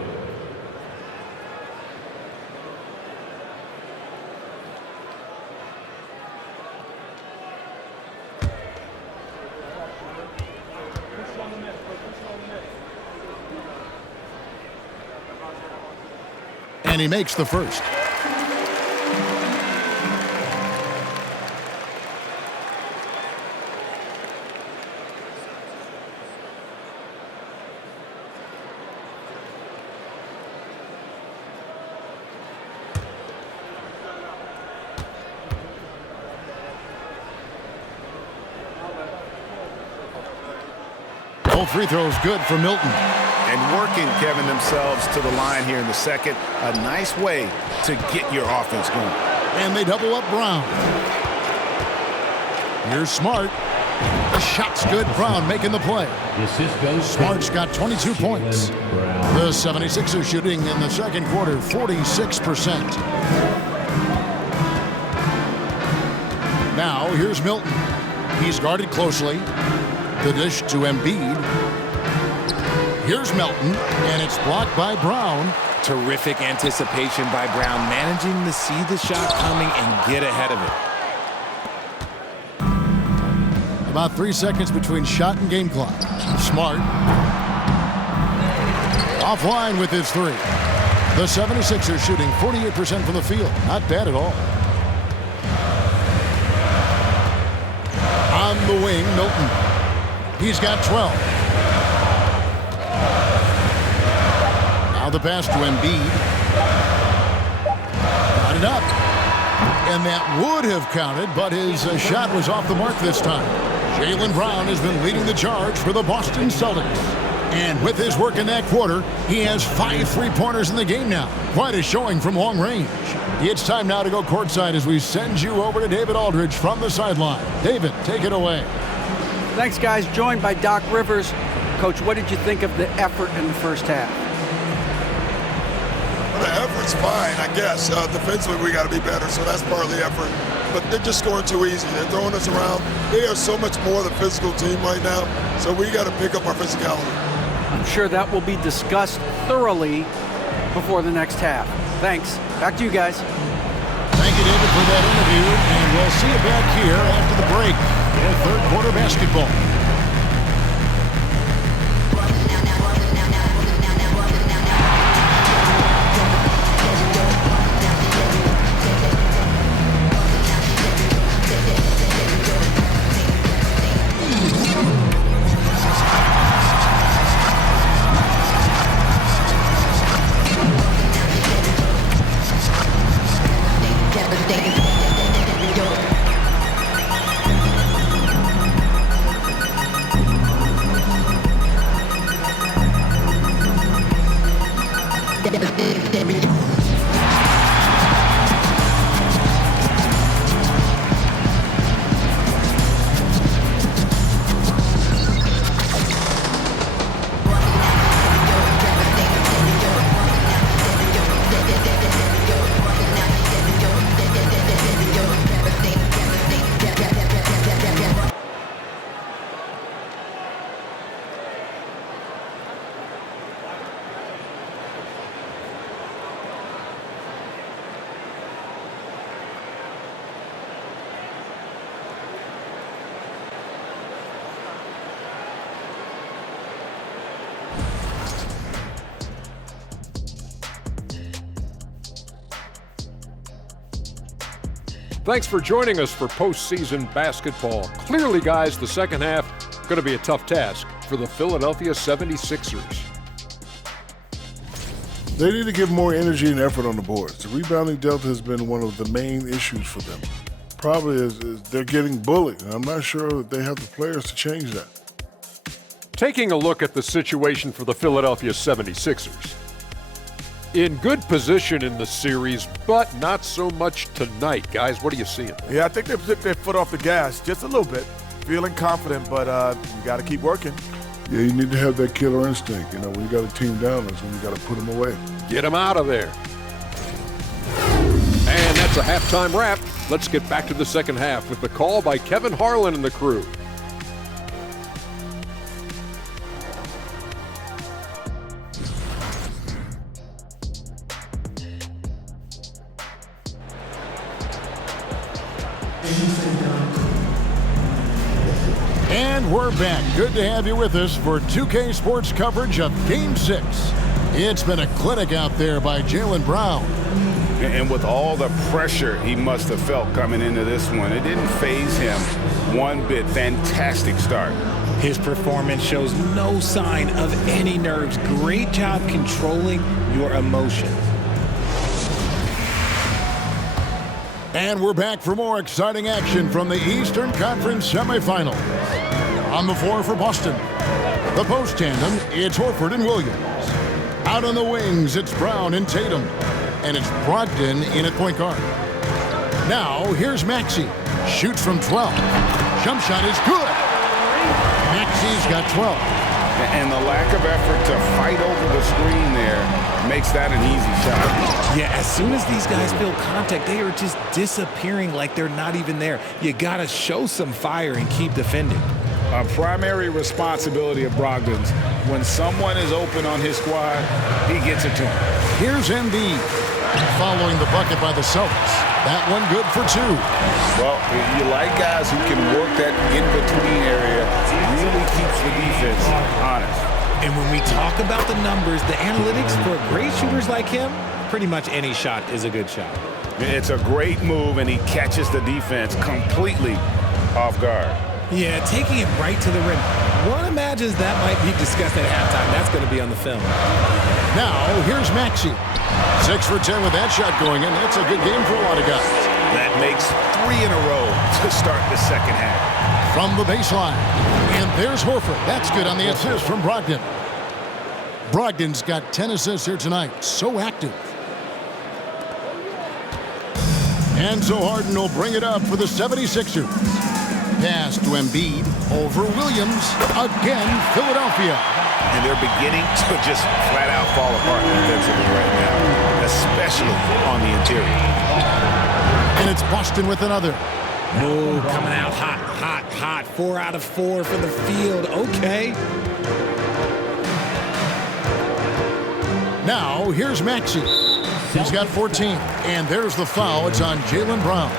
And he makes the first. Both free throws good for Milton. And working, Kevin, themselves to the line here in the second. A nice way to get your offense going. And they double up Brown. Here's Smart. The shot's good. Brown making the play. Smart's got 22 points. The 76ers shooting in the second quarter 46%. Now here's Milton. He's guarded closely. The dish to Embiid. Here's Melton, and it's blocked by Brown. Terrific anticipation by Brown, managing to see the shot coming and get ahead of it. About 3 seconds between shot and game clock. Smart. Offline with his 3. The 76ers shooting 48% from the field. Not bad at all. On the wing, Milton. He's got 12. Now the pass to Embiid. Got it up. And that would have counted, but his shot was off the mark this time. Jaylen Brown has been leading the charge for the Boston Celtics. And with his work in that quarter, he has 5 three-pointers in the game now. Quite a showing from long range. It's time now to go courtside as we send you over to David Aldridge from the sideline. David, take it away. Thanks, guys. Joined by Doc Rivers. Coach, what did you think of the effort in the first half? Well, the effort's fine, I guess. Defensively, we got to be better, so that's part of the effort. But they're just scoring too easy. They're throwing us around. They are so much more the physical team right now, so we got to pick up our physicality. I'm sure that will be discussed thoroughly before the next half. Thanks. Back to you guys. Thank you, David, for that interview, and we'll see you back here after the break for third quarter basketball. Thanks for joining us for postseason basketball. Clearly, guys, the second half going to be a tough task for the Philadelphia 76ers. They need to give more energy and effort on the boards. The rebounding delta has been one of the main issues for them. Probably is they're getting bullied, and I'm not sure that they have the players to change that. Taking a look at the situation for the Philadelphia 76ers. In good position in the series, but not so much tonight. Guys, what are you seeing? Yeah, I think they've took their foot off the gas just a little bit. Feeling confident, but you got to keep working. Yeah, you need to have that killer instinct. You know, when you got a team down, that's when you got to put them away. Get them out of there. And that's a halftime wrap. Let's get back to the second half with the call by Kevin Harlan and the crew. And we're back. Good to have you with us for 2K Sports coverage of Game 6. It's been a clinic out there by Jaylen Brown. And with all the pressure he must have felt coming into this one, it didn't faze him one bit. Fantastic start. His performance shows no sign of any nerves. Great job controlling your emotions. And we're back for more exciting action from the Eastern Conference Semifinals. On the floor for Boston, the post tandem, it's Horford and Williams. Out on the wings, it's Brown and Tatum. And it's Brogdon in at point guard. Now, here's Maxey. Shoots from 12. Jump shot is good. Maxey's got 12. And the lack of effort to fight over the screen there makes that an easy shot. Yeah, as soon as these guys feel contact, they are just disappearing like they're not even there. You got to show some fire and keep defending. A primary responsibility of Brogdon's. When someone is open on his squad, he gets it to him. Here's Embiid following the bucket by the Celtics. That one good for 2. Well, you like guys who can work that in-between area. Really keeps the defense honest. And when we talk about the numbers, the analytics for great shooters like him, pretty much any shot is a good shot. It's a great move, and he catches the defense completely off guard. Yeah, taking it right to the rim. One imagines that might be discussed at halftime. That's going to be on the film. Now, here's Maxey. 6 for 10 with that shot going in. That's a good game for a lot of guys. That makes 3 in a row to start the second half. From the baseline. And there's Horford. That's good on the assist from Brogdon. Brogdon's got 10 assists here tonight. So active. And so Harden will bring it up for the 76ers. Pass to Embiid over Williams. Again, Philadelphia. And they're beginning to just flat out fall apart defensively right now, especially on the interior. And it's Boston with another. Oh, coming out hot, hot, hot. 4 out of 4 for the field. Okay. Now, here's Maxey. He's got 14. And there's the foul. It's on Jaylen Brown.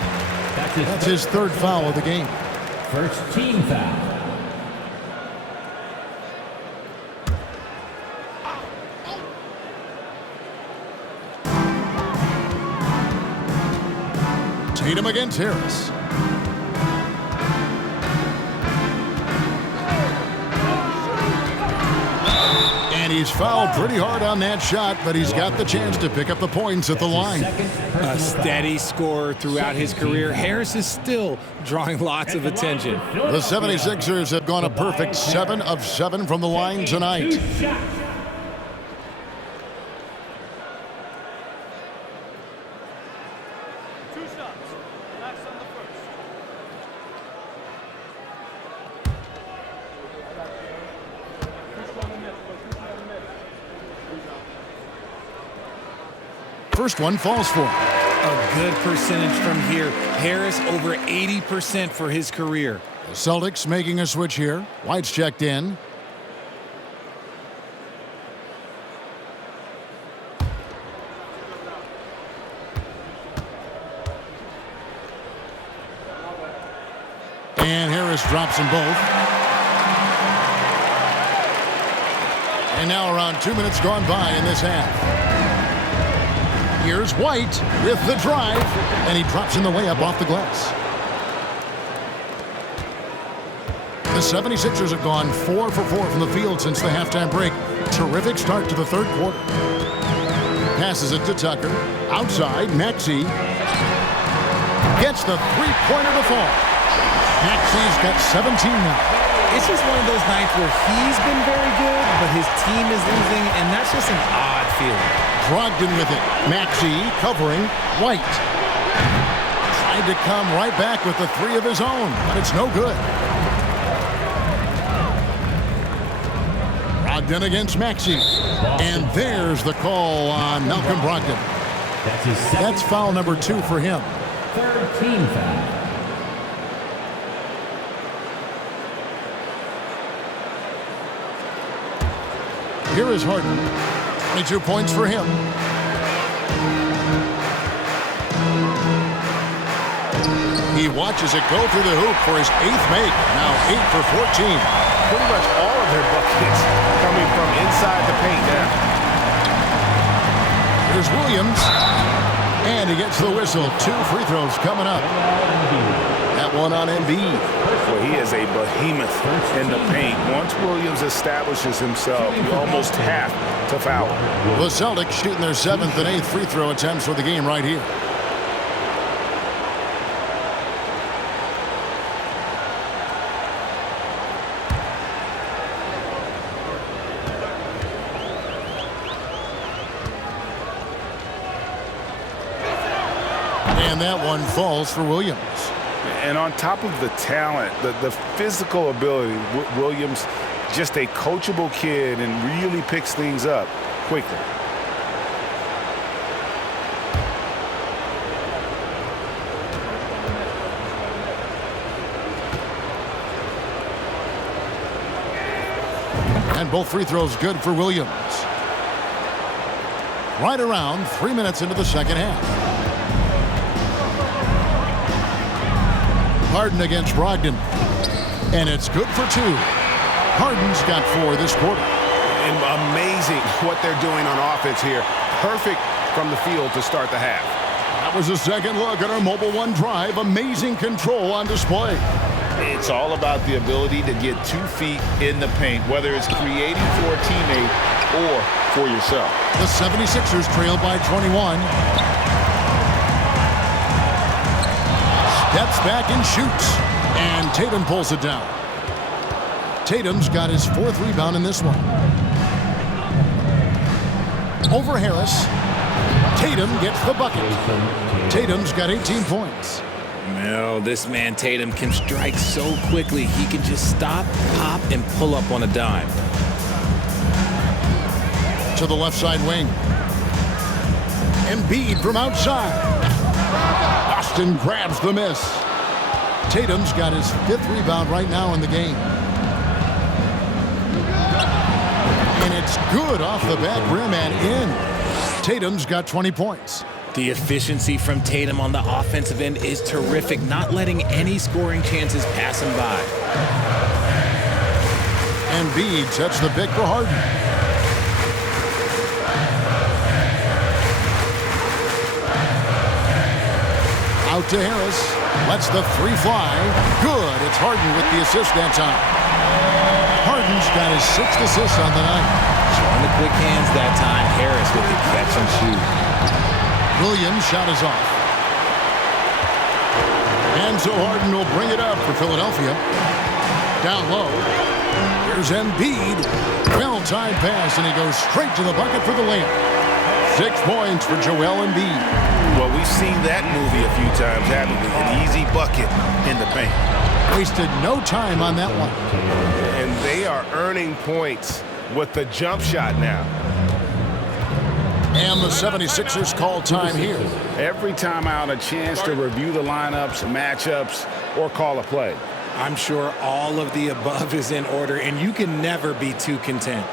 That's his 3rd foul of the game. First team foul. Tatum against Harris. And he's fouled pretty hard on that shot, but he's got the chance to pick up the points at the line. A steady scorer throughout his career. Harris is still drawing lots of attention. The 76ers have gone a perfect 7 of 7 from the line tonight. First one falls for him. A good percentage from here. Harris over 80% for his career. The Celtics making a switch here. White's checked in. And Harris drops them both. And now around 2 minutes gone by in this half. Here's White with the drive, and he drops in the way up off the glass. The 76ers have gone 4 for 4 from the field since the halftime break. Terrific start to the third quarter. Passes it to Tucker. Outside, Maxey gets the three-pointer to fall. Maxey's got 17 now. It's just one of those nights where he's been very good, but his team is losing, and that's just an odd feeling. Brogdon with it. Maxey covering White. Tried to come right back with the three of his own, but it's no good. Brogdon against Maxey. And there's the call on Malcolm Brogdon. That's foul number 2 for him. Third team foul. Here is Harden. 22 points for him. He watches it go through the hoop for his 8th make. Now 8 for 14. Pretty much all of their buckets coming from inside the paint now. Here's Williams. And he gets the whistle. 2 free throws coming up. That one on Embiid. Well, he is a behemoth in the paint. Once Williams establishes himself, you almost have to foul him. The Celtics shooting their 7th and 8th free throw attempts for the game right here. And that one falls for Williams. And on top of the talent, the physical ability, Williams, just a coachable kid and really picks things up quickly. And both free throws good for Williams. Right around 3 minutes into the second half. Harden against Brogdon. And it's good for 2. Harden's got 4 this quarter. And amazing what they're doing on offense here. Perfect from the field to start the half. That was a second look at our Mobile One drive. Amazing control on display. It's all about the ability to get 2 feet in the paint, whether it's creating for a teammate or for yourself. The 76ers trail by 21. Steps back and shoots. And Tatum pulls it down. Tatum's got his 4th rebound in this one. Over Harris. Tatum gets the bucket. Tatum's got 18 points. No, this man Tatum can strike so quickly. He can just stop, pop, and pull up on a dime. To the left side wing. Embiid from outside. Boston grabs the miss. Tatum's got his 5th rebound right now in the game. And it's good off the back rim and in. Tatum's got 20 points. The efficiency from Tatum on the offensive end is terrific, not letting any scoring chances pass him by. Embiid sets the pick for Harden. Out to Harris. Lets the 3 fly. Good. It's Harden with the assist that time. Harden's got his 6th assist on the night. Showing the quick hands that time. Harris with the catch and shoot. Williams' shot is off. And so Harden will bring it up for Philadelphia. Down low. Here's Embiid. Well-timed pass, and he goes straight to the bucket for the layup. 6 points for Joel Embiid. Well, we've seen that movie a few times, haven't we? An easy bucket in the paint. Wasted no time on that one. And they are earning points with the jump shot now. And the 76ers call time here. Every time out, a chance to review the lineups, matchups, or call a play. I'm sure all of the above is in order, and you can never be too content.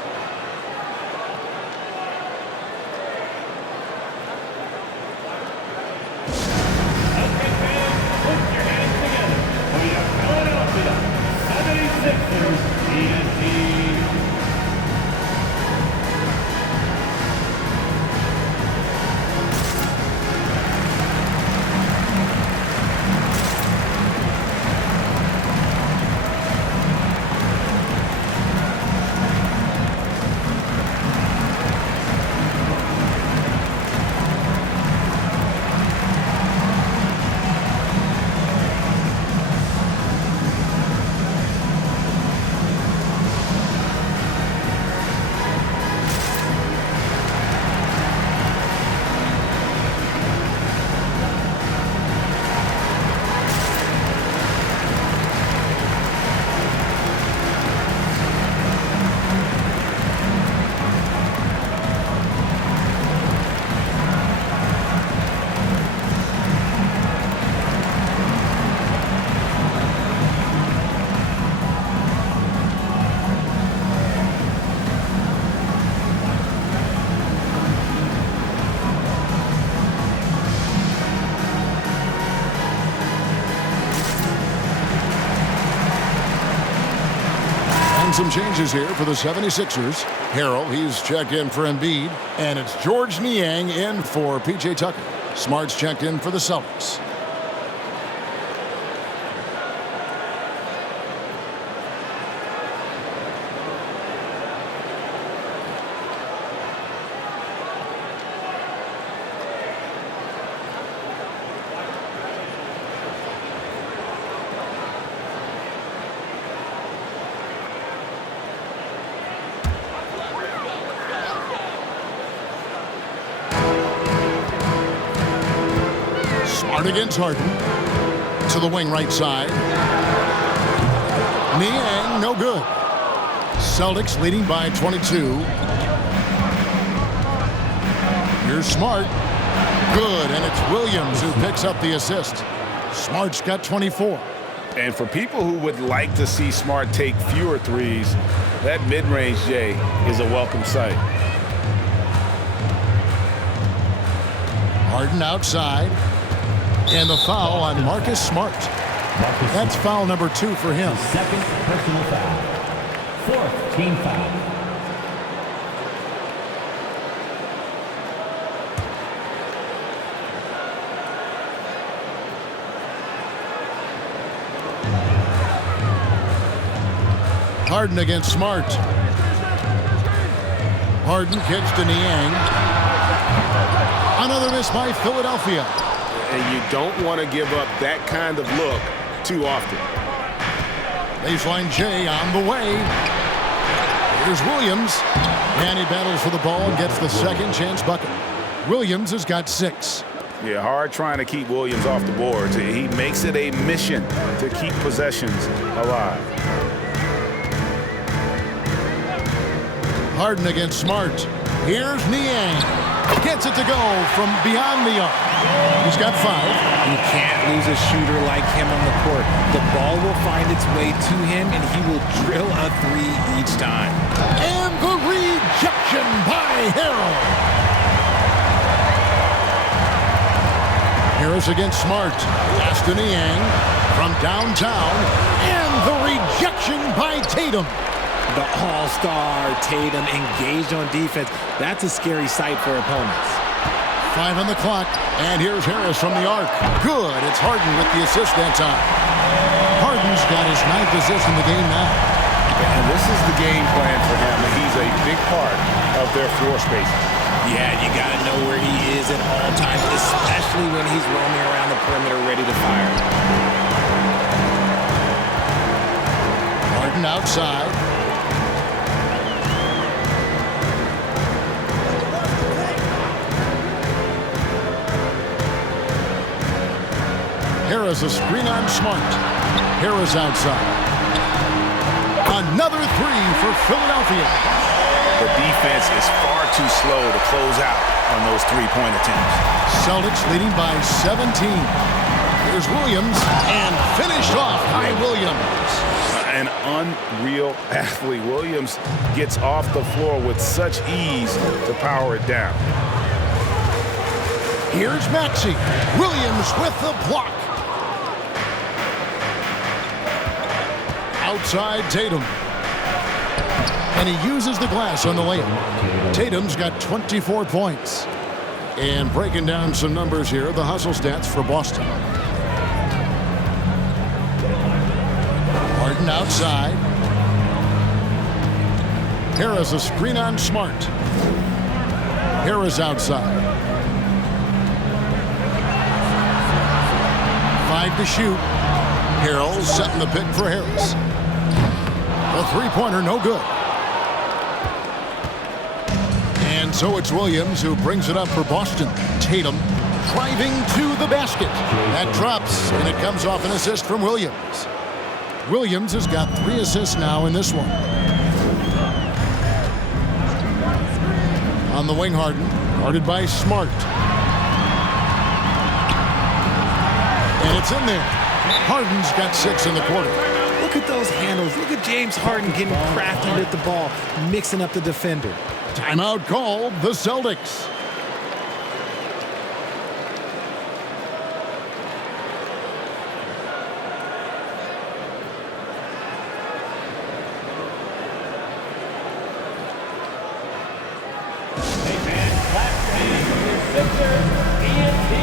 Making some changes here for the 76ers. Harrell, he's checked in for Embiid. And it's George Niang in for P.J. Tucker. Smart's checked in for the Celtics. Smart against Harden. To the wing right side. Niang, no good. Celtics leading by 22. Here's Smart. Good, and it's Williams who picks up the assist. Smart's got 24. And for people who would like to see Smart take fewer threes, that mid-range, Jay, is a welcome sight. Harden outside. And the foul on Marcus Smart. That's foul number 2 for him. Second personal foul. Fourth team foul. Harden against Smart. Harden kicks to Niang. Another miss by Philadelphia. And you don't want to give up that kind of look too often. Baseline J on the way. Here's Williams. And he battles for the ball and gets the second chance bucket. Williams has got 6. Yeah, hard trying to keep Williams off the boards. He makes it a mission to keep possessions alive. Harden against Smart. Here's Niang. Gets it to go from beyond the arc. He's got 5. You can't lose a shooter like him on the court. The ball will find its way to him, and he will drill a 3 each time. And the rejection by Harrell. Harris against Smart. Pass to Niang from downtown. And the rejection by Tatum. The all-star Tatum engaged on defense. That's a scary sight for opponents. 5 on the clock, and here's Harris from the arc. Good, it's Harden with the assist that time. Harden's got his 9th assist in the game now. And this is the game plan for him. He's a big part of their floor spacing. Yeah, you got to know where he is at all times, especially when he's roaming around the perimeter ready to fire. Harden outside. Harris a screen on Smart. Harris outside. Another 3 for Philadelphia. The defense is far too slow to close out on those 3-point attempts. Celtics leading by 17. Here's Williams and finished off by Williams. An unreal athlete. Williams gets off the floor with such ease to power it down. Here's Maxey. Williams with the block. Outside Tatum. And he uses the glass on the layup. Tatum's got 24 points. And breaking down some numbers here, the hustle stats for Boston. Harden outside. Harris a screen on Smart. Harris outside. 5 to shoot. Harrell setting the pick for Harris. A 3-pointer, no good. And so it's Williams who brings it up for Boston. Tatum driving to the basket. That drops, and it comes off an assist from Williams. Williams has got 3 assists now in this one. On the wing, Harden, guarded by Smart. And it's in there. Harden's got 6 in the quarter. Look at those handles. Look at James Harden getting crafty with the ball, mixing up the defender. Timeout called, the Celtics. Sixers, ENT.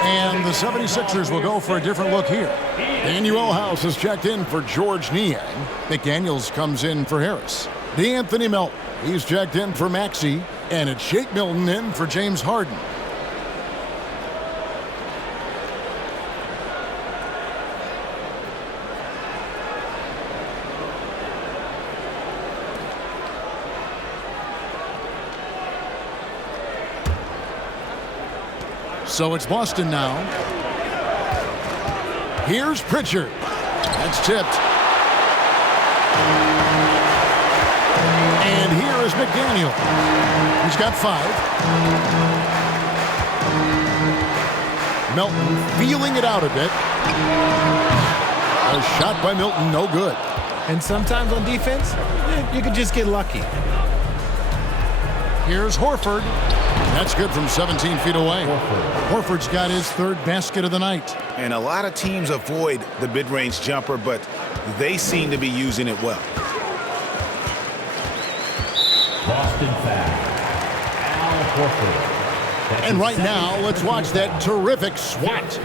And the 76ers will go for a different look here. Daniel House is checked in for George Niang. McDaniels comes in for Harris. DeAnthony Melton, he's checked in for Maxey. And it's Shake Milton in for James Harden. So it's Boston now. Here's Pritchard. That's tipped. And here is McDaniel. He's got 5. Melton feeling it out a bit. A shot by Milton, no good. And sometimes on defense, you can just get lucky. Here's Horford. That's good from 17 feet away. Horford's got his 3rd basket of the night. And a lot of teams avoid the mid-range jumper, but they seem to be using it well. Boston foul. Al Horford. And right now, let's watch that terrific swat.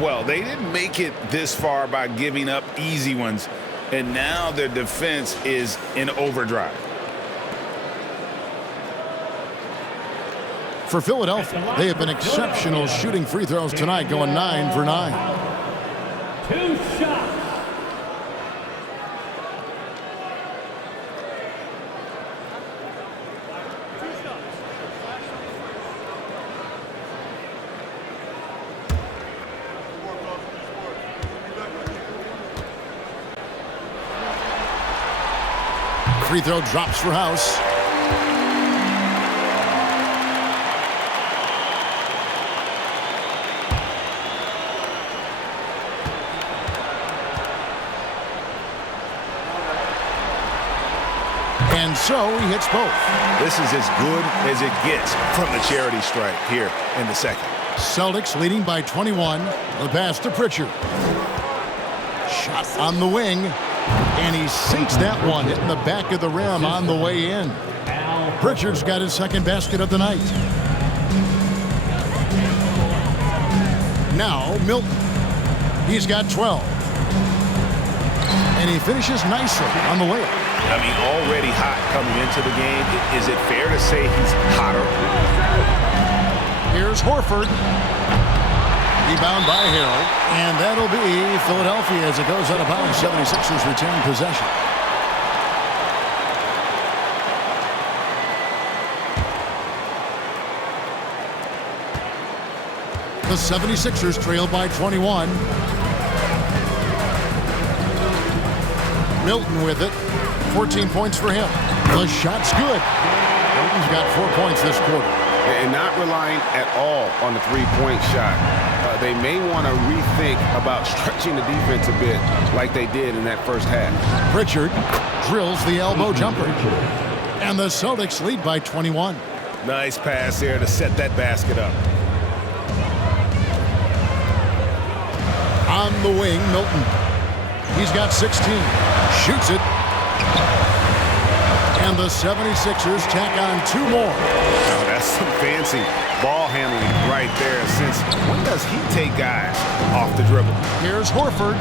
Well, they didn't make it this far by giving up easy ones, and now their defense is in overdrive. For Philadelphia, they have been exceptional shooting free throws tonight, going 9 for 9. 2 shots. Free throw drops for House. And so he hits both. This is as good as it gets from the charity stripe here in the second. Celtics leading by 21. The pass to Pritchard. Shot on the wing. And he sinks that one, hitting the back of the rim on the way in. Pritchard's got his 2nd basket of the night. Now Milton. He's got 12. And he finishes nicely on the way. I mean, already hot coming into the game. Is it fair to say he's hotter? Here's Horford. Rebound by Harrell. And that'll be Philadelphia as it goes out of bounds. 76ers retain possession. The 76ers trail by 21. Milton with it. 14 points for him. The shot's good. Milton's got 4 points this quarter. And not relying at all on the three-point shot. They may want to rethink about stretching the defense a bit like they did in that first half. Pritchard drills the elbow jumper. And the Celtics lead by 21. Nice pass there to set that basket up. On the wing, Milton. He's got 16. Shoots it. And the 76ers tack on 2 more. Now, that's some fancy ball handling right there, since when does he take guys off the dribble? Here's Horford.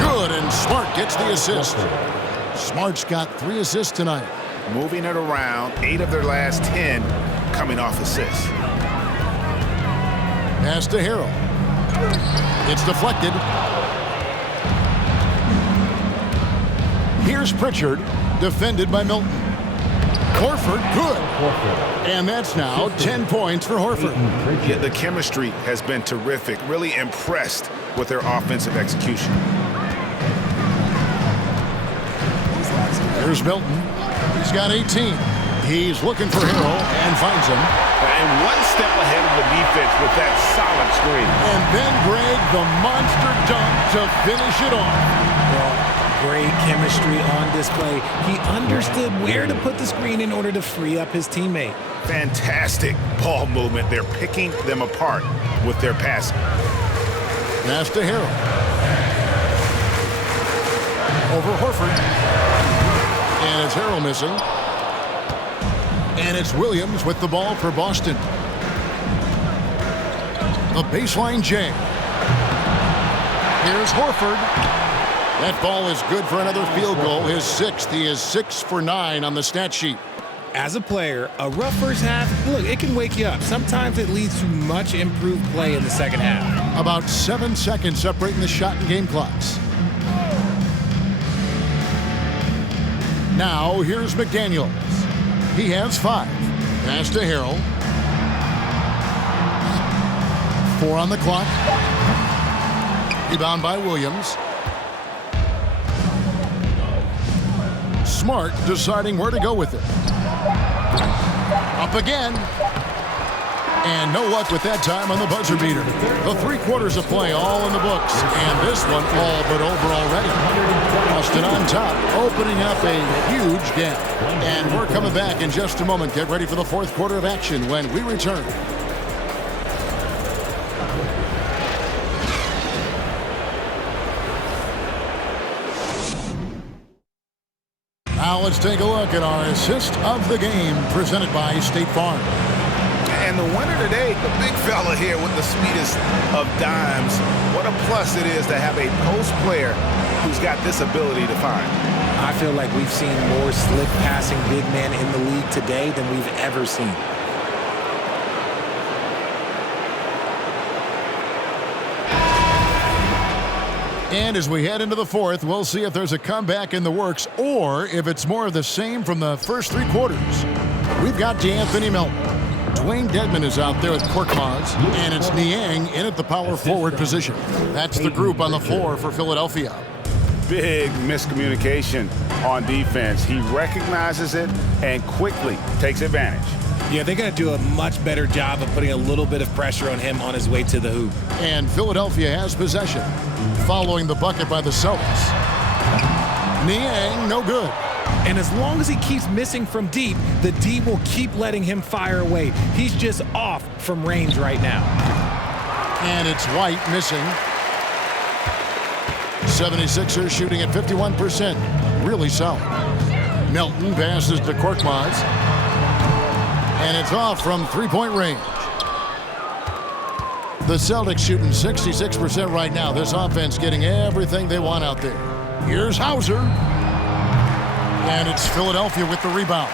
Good, and Smart gets the assist. Smart's got 3 assists tonight. Moving it around, 8 of their last 10 coming off assists. Pass to Harrell. It's deflected. Here's Pritchard, defended by Milton. Horford, good. And that's now 10 points for Horford. Yeah, the chemistry has been terrific. Really impressed with their offensive execution. Here's Milton. He's got 18. He's looking for Harrell and finds him. And one step ahead of the defense with that solid screen. And then Greg, the monster dunk to finish it off. Great chemistry on display. He understood where to put the screen in order to free up his teammate. Fantastic ball movement. They're picking them apart with their passing. Pass to Harrell. Over Horford. And it's Harrell missing. And it's Williams with the ball for Boston. The baseline J. Here's Horford. That ball is good for another field goal, his 6th. He is 6 for 9 on the stat sheet. As a player, a rough first half, look, it can wake you up. Sometimes it leads to much improved play in the second half. About 7 seconds separating the shot and game clocks. Now here's McDaniels. He has 5. Pass to Harrell. 4 on the clock. Rebound by Williams. Smart deciding where to go with it. Up again. And no luck with that time on the buzzer beater. The 3 quarters of play all in the books. And this one all but over already. Boston on top, opening up a huge gap. And we're coming back in just a moment. Get ready for the 4th quarter of action when we return. Now let's take a look at our assist of the game presented by State Farm. And the winner today, the big fella here with the sweetest of dimes. What a plus it is to have a post player who's got this ability to find. I feel like we've seen more slick passing big men in the league today than we've ever seen. And as we head into the 4th, we'll see if there's a comeback in the works or if it's more of the same from the first 3 quarters. We've got DeAnthony Melton. Dwayne Dedmon is out there with Korkmaz, and it's Niang in at the power forward position. That's the group on the floor for Philadelphia. Big miscommunication on defense. He recognizes it and quickly takes advantage. Yeah, they got to do a much better job of putting a little bit of pressure on him on his way to the hoop. And Philadelphia has possession, following the bucket by the Celtics. Niang, no good. And as long as he keeps missing from deep, the D will keep letting him fire away. He's just off from range right now. And it's White missing. 76ers shooting at 51%. Really solid. Melton passes to Korkmaz. And it's off from 3-point range. The Celtics shooting 66% right now. This offense getting everything they want out there. Here's Hauser. And it's Philadelphia with the rebound.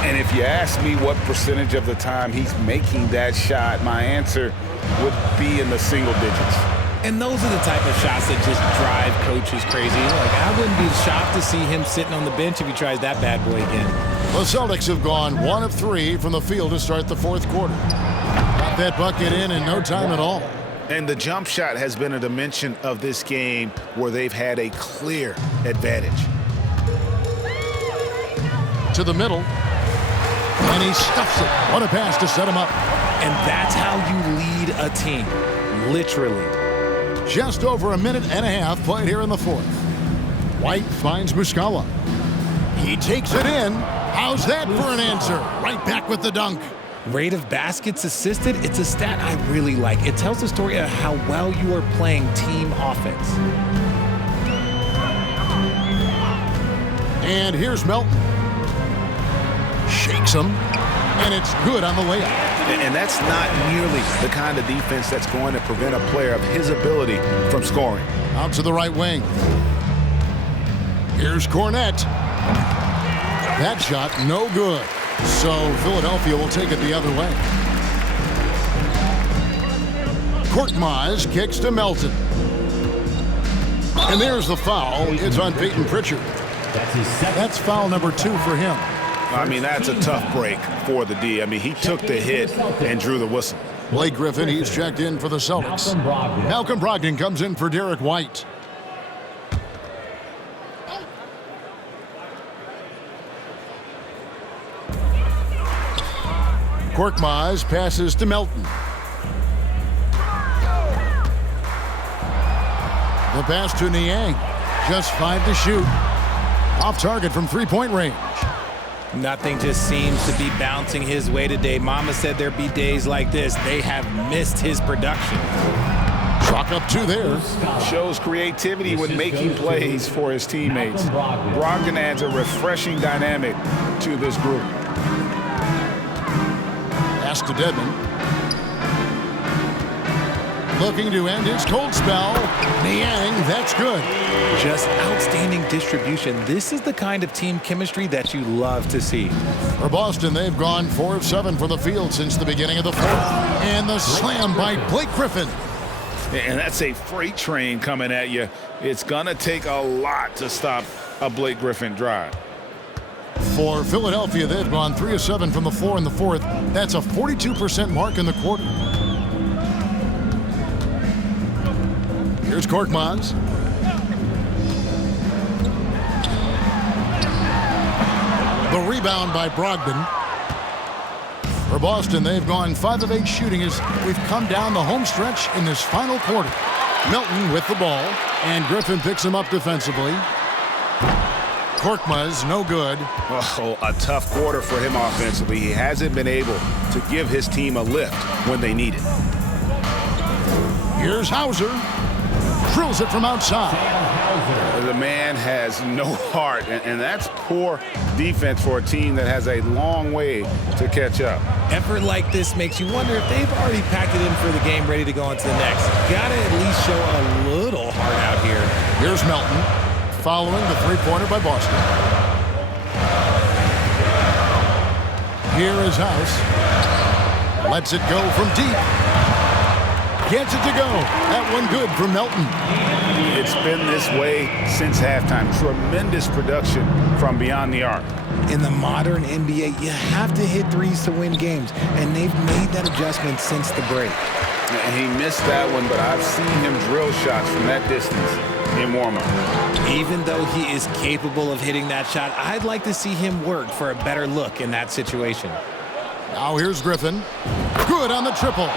And if you ask me what percentage of the time he's making that shot, my answer would be in the single digits. And those are the type of shots that just drive coaches crazy. Like, I wouldn't be shocked to see him sitting on the bench if he tries that bad boy again. The Celtics have gone 1 of 3 from the field to start the 4th quarter. Got that bucket in no time at all. And the jump shot has been a dimension of this game where they've had a clear advantage. To the middle. And he stuffs it. What a pass to set him up. And that's how you lead a team. Literally. Just over a minute and a half played here in the 4th. White finds Muscala. He takes it in. How's that for an answer? Right back with the dunk. Rate of baskets assisted, it's a stat I really like. It tells the story of how well you are playing team offense. And here's Melton. shakes him, and it's good on the layup. And that's not nearly the kind of defense that's going to prevent a player of his ability from scoring. Out to the right wing. Here's Cornette. That shot, no good. So Philadelphia will take it the other way. Korkmaz kicks to Melton. And there's the foul. It's on Peyton Pritchard. That's foul number 2 for him. I mean, that's a tough break for the D. I mean, he took the hit and drew the whistle. Blake Griffin, he's checked in for the Celtics. Malcolm Brogdon comes in for Derek White. Korkmaz passes to Melton. The pass to Niang. Just 5 to shoot. Off target from three-point range. Nothing just seems to be bouncing his way today. Mama said there'd be days like this. They have missed his production. Chalk up 2 there. Shows creativity when making plays for his teammates. Brogdon adds a refreshing dynamic to this group. Pass to Dedmon. Looking to end his cold spell. Niang, that's good. Just outstanding distribution. This is the kind of team chemistry that you love to see. For Boston, they've gone 4 of 7 from the field since the beginning of the 4th. And the slam by Blake Griffin. And that's a freight train coming at you. It's going to take a lot to stop a Blake Griffin drive. For Philadelphia, they've gone 3 of 7 from the floor in the 4th. That's a 42% mark in the quarter. Here's Korkmaz. The rebound by Brogdon. For Boston, they've gone 5 of 8 shooting as we've come down the home stretch in this final quarter. Melton with the ball, and Griffin picks him up defensively. Korkmaz, no good. Oh, a tough quarter for him offensively. He hasn't been able to give his team a lift when they need it. Here's Hauser. Drills it from outside. The man has no heart, and that's poor defense for a team that has a long way to catch up. Effort like this makes you wonder if they've already packed it in for the game, ready to go on to the next. Gotta at least show a little heart out here. Here's Melton, following the three-pointer by Boston. Here is House. Lets it go from deep. Gets it to go. That one good for Melton. It's been this way since halftime. Tremendous production from beyond the arc. In the modern NBA, you have to hit threes to win games, and they've made that adjustment since the break. And he missed that one, but I've seen him drill shots from that distance in warm-up. Even though he is capable of hitting that shot, I'd like to see him work for a better look in that situation. Now here's Griffin. Good on the triple.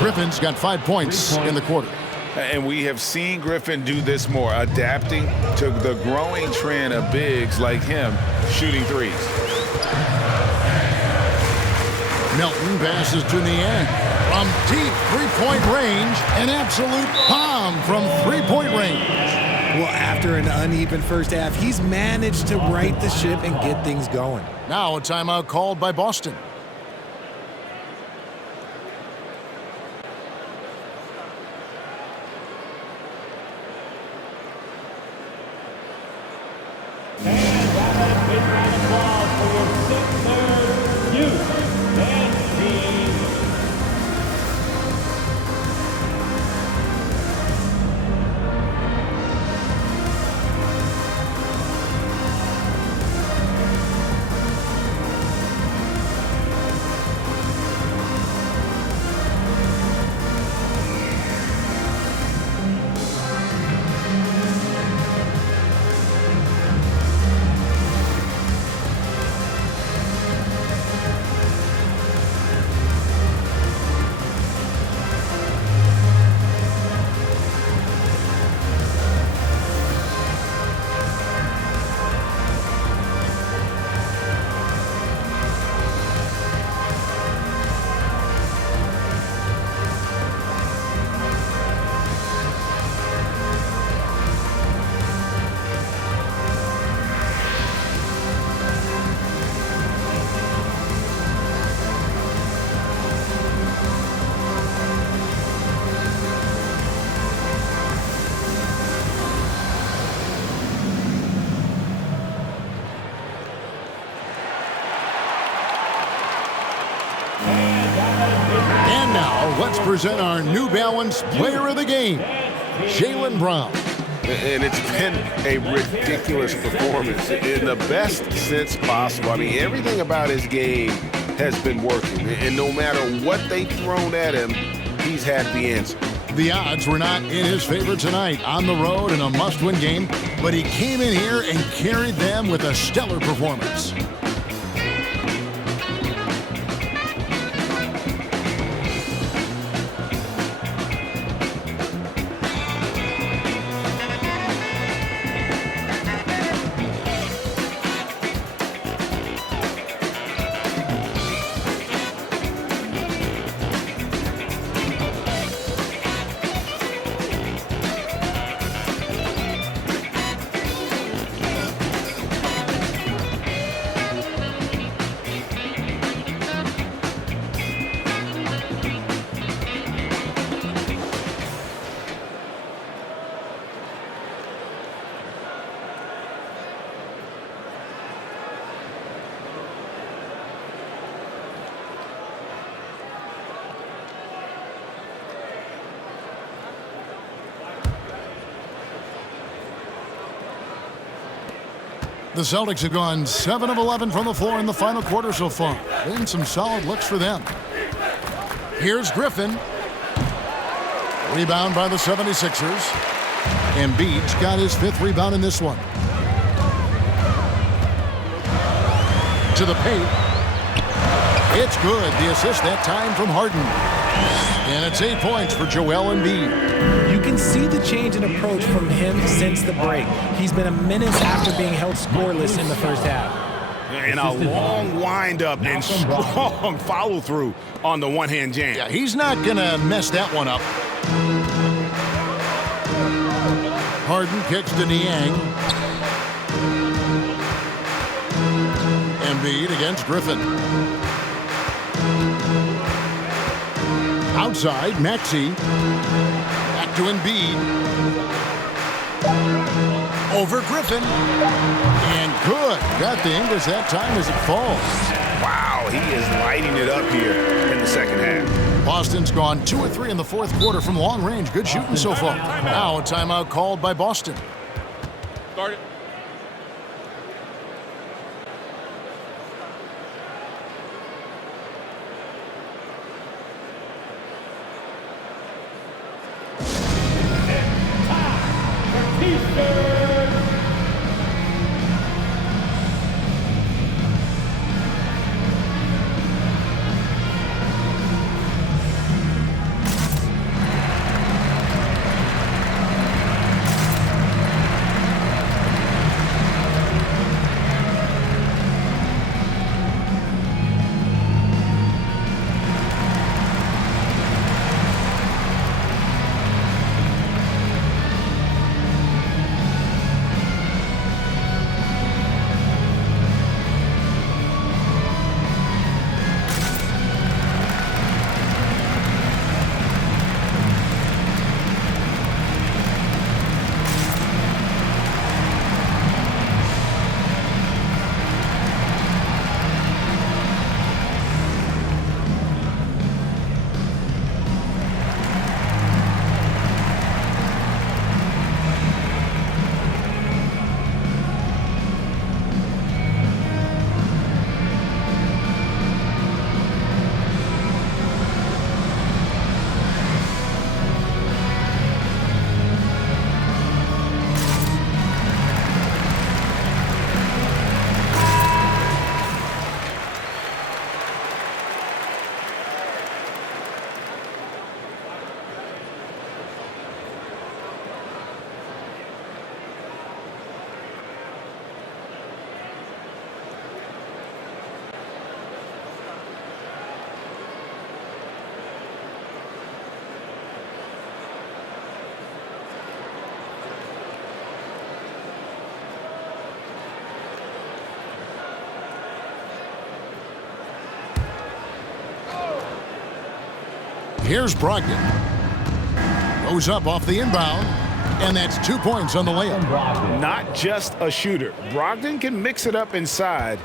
Griffin's got 5 points in the quarter. And we have seen Griffin do this more, adapting to the growing trend of bigs like him shooting threes. Melton passes to Niang. From deep three-point range, an absolute bomb from three-point range. Well, after an uneven first half, he's managed to right the ship and get things going. Now a timeout called by Boston. let's present our New Balance Player of the Game, Jaylen Brown. And it's been a ridiculous performance in the best sense possible. I mean, everything about his game has been working. And no matter what they've thrown at him, he's had the answer. The odds were not in his favor tonight on the road in a must-win game, but he came in here and carried them with a stellar performance. The Celtics have gone 7 of 11 from the floor in the final quarter so far. Been some solid looks for them. Here's Griffin. Rebound by the 76ers. Embiid's got his 5th rebound in this one. To the paint. It's good. The assist that time from Harden. And it's 8 points for Joel Embiid. You can see the change in approach from him since the break. He's been a menace after being held scoreless in the first half. And a long windup and strong follow-through on the one-hand jam. Yeah, he's not going to mess that one up. Harden kicks to Niang. Embiid against Griffin. Outside, Maxey. Back to Embiid. Over Griffin. And good. Got the English that time as it falls. Wow, he is lighting it up here in the second half. Boston's gone 2 of 3 in the fourth quarter from long range. Good shooting so far. Now a timeout called by Boston. Start it. Here's Brogdon. Goes up off the inbound, and that's 2 points on the layup. Not just a shooter. Brogdon can mix it up inside.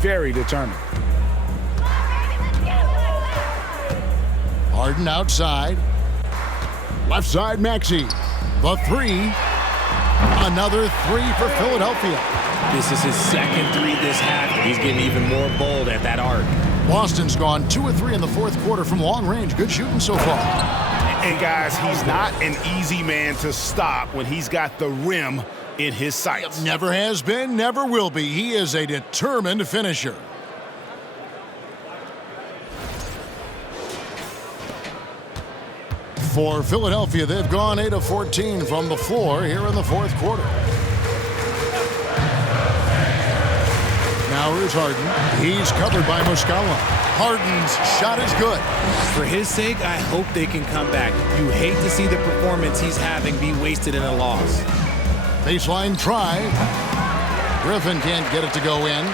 Very determined. Harden outside. Left side, Maxey. The three. Another three for Philadelphia. This is his second three this half. He's getting even more bold at that arc. Boston's gone 2 of 3 in the fourth quarter from long range. Good shooting so far. And guys, he's not an easy man to stop when he's got the rim in his sights. Never has been, never will be. He is a determined finisher. For Philadelphia, they've gone 8 of 14 from the floor here in the fourth quarter. Now here's Harden. He's covered by Muscala. Harden's shot is good. For his sake, I hope they can come back. You hate to see the performance he's having be wasted in a loss. Baseline try. Griffin can't get it to go in.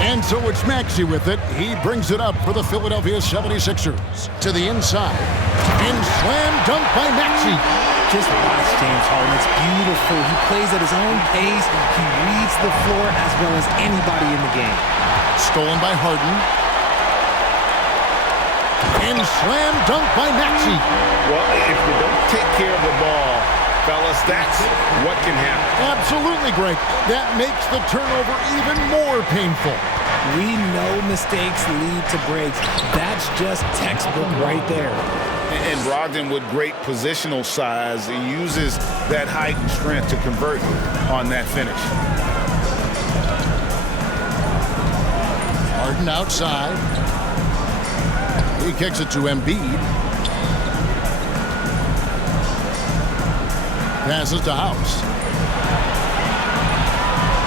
And so it's Maxey with it. He brings it up for the Philadelphia 76ers. To the inside. And slam dunk by Maxey. Just watch James Harden. It's beautiful. He plays at his own pace. He reads the floor as well as anybody in the game. Stolen by Harden. And slam dunk by Maxey. Well, if you don't take care of the ball, fellas, that's what can happen. Absolutely, Greg. That makes the turnover even more painful. We know mistakes lead to breaks. That's just textbook right there. And Brogdon, with great positional size, he uses that height and strength to convert on that finish. Harden outside. He kicks it to Embiid. Passes to House.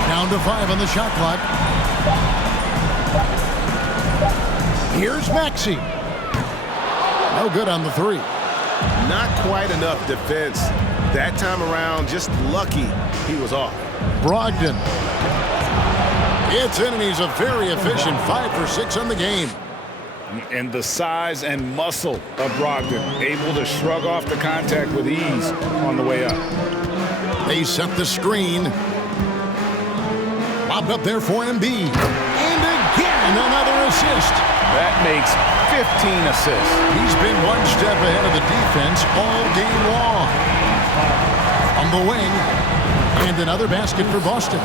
Down to 5 on the shot clock. Here's Maxey. No good on the three. Not quite enough defense. That time around, just lucky he was off. Brogdon. It's in, and he's a very efficient 5 for 6 on the game. And the size and muscle of Brogdon, able to shrug off the contact with ease on the way up. They set the screen. Lobbed up there for Embiid. And again, another assist. That makes 15 assists. He's been one step ahead of the defense all game long. On the wing. And another basket for Boston.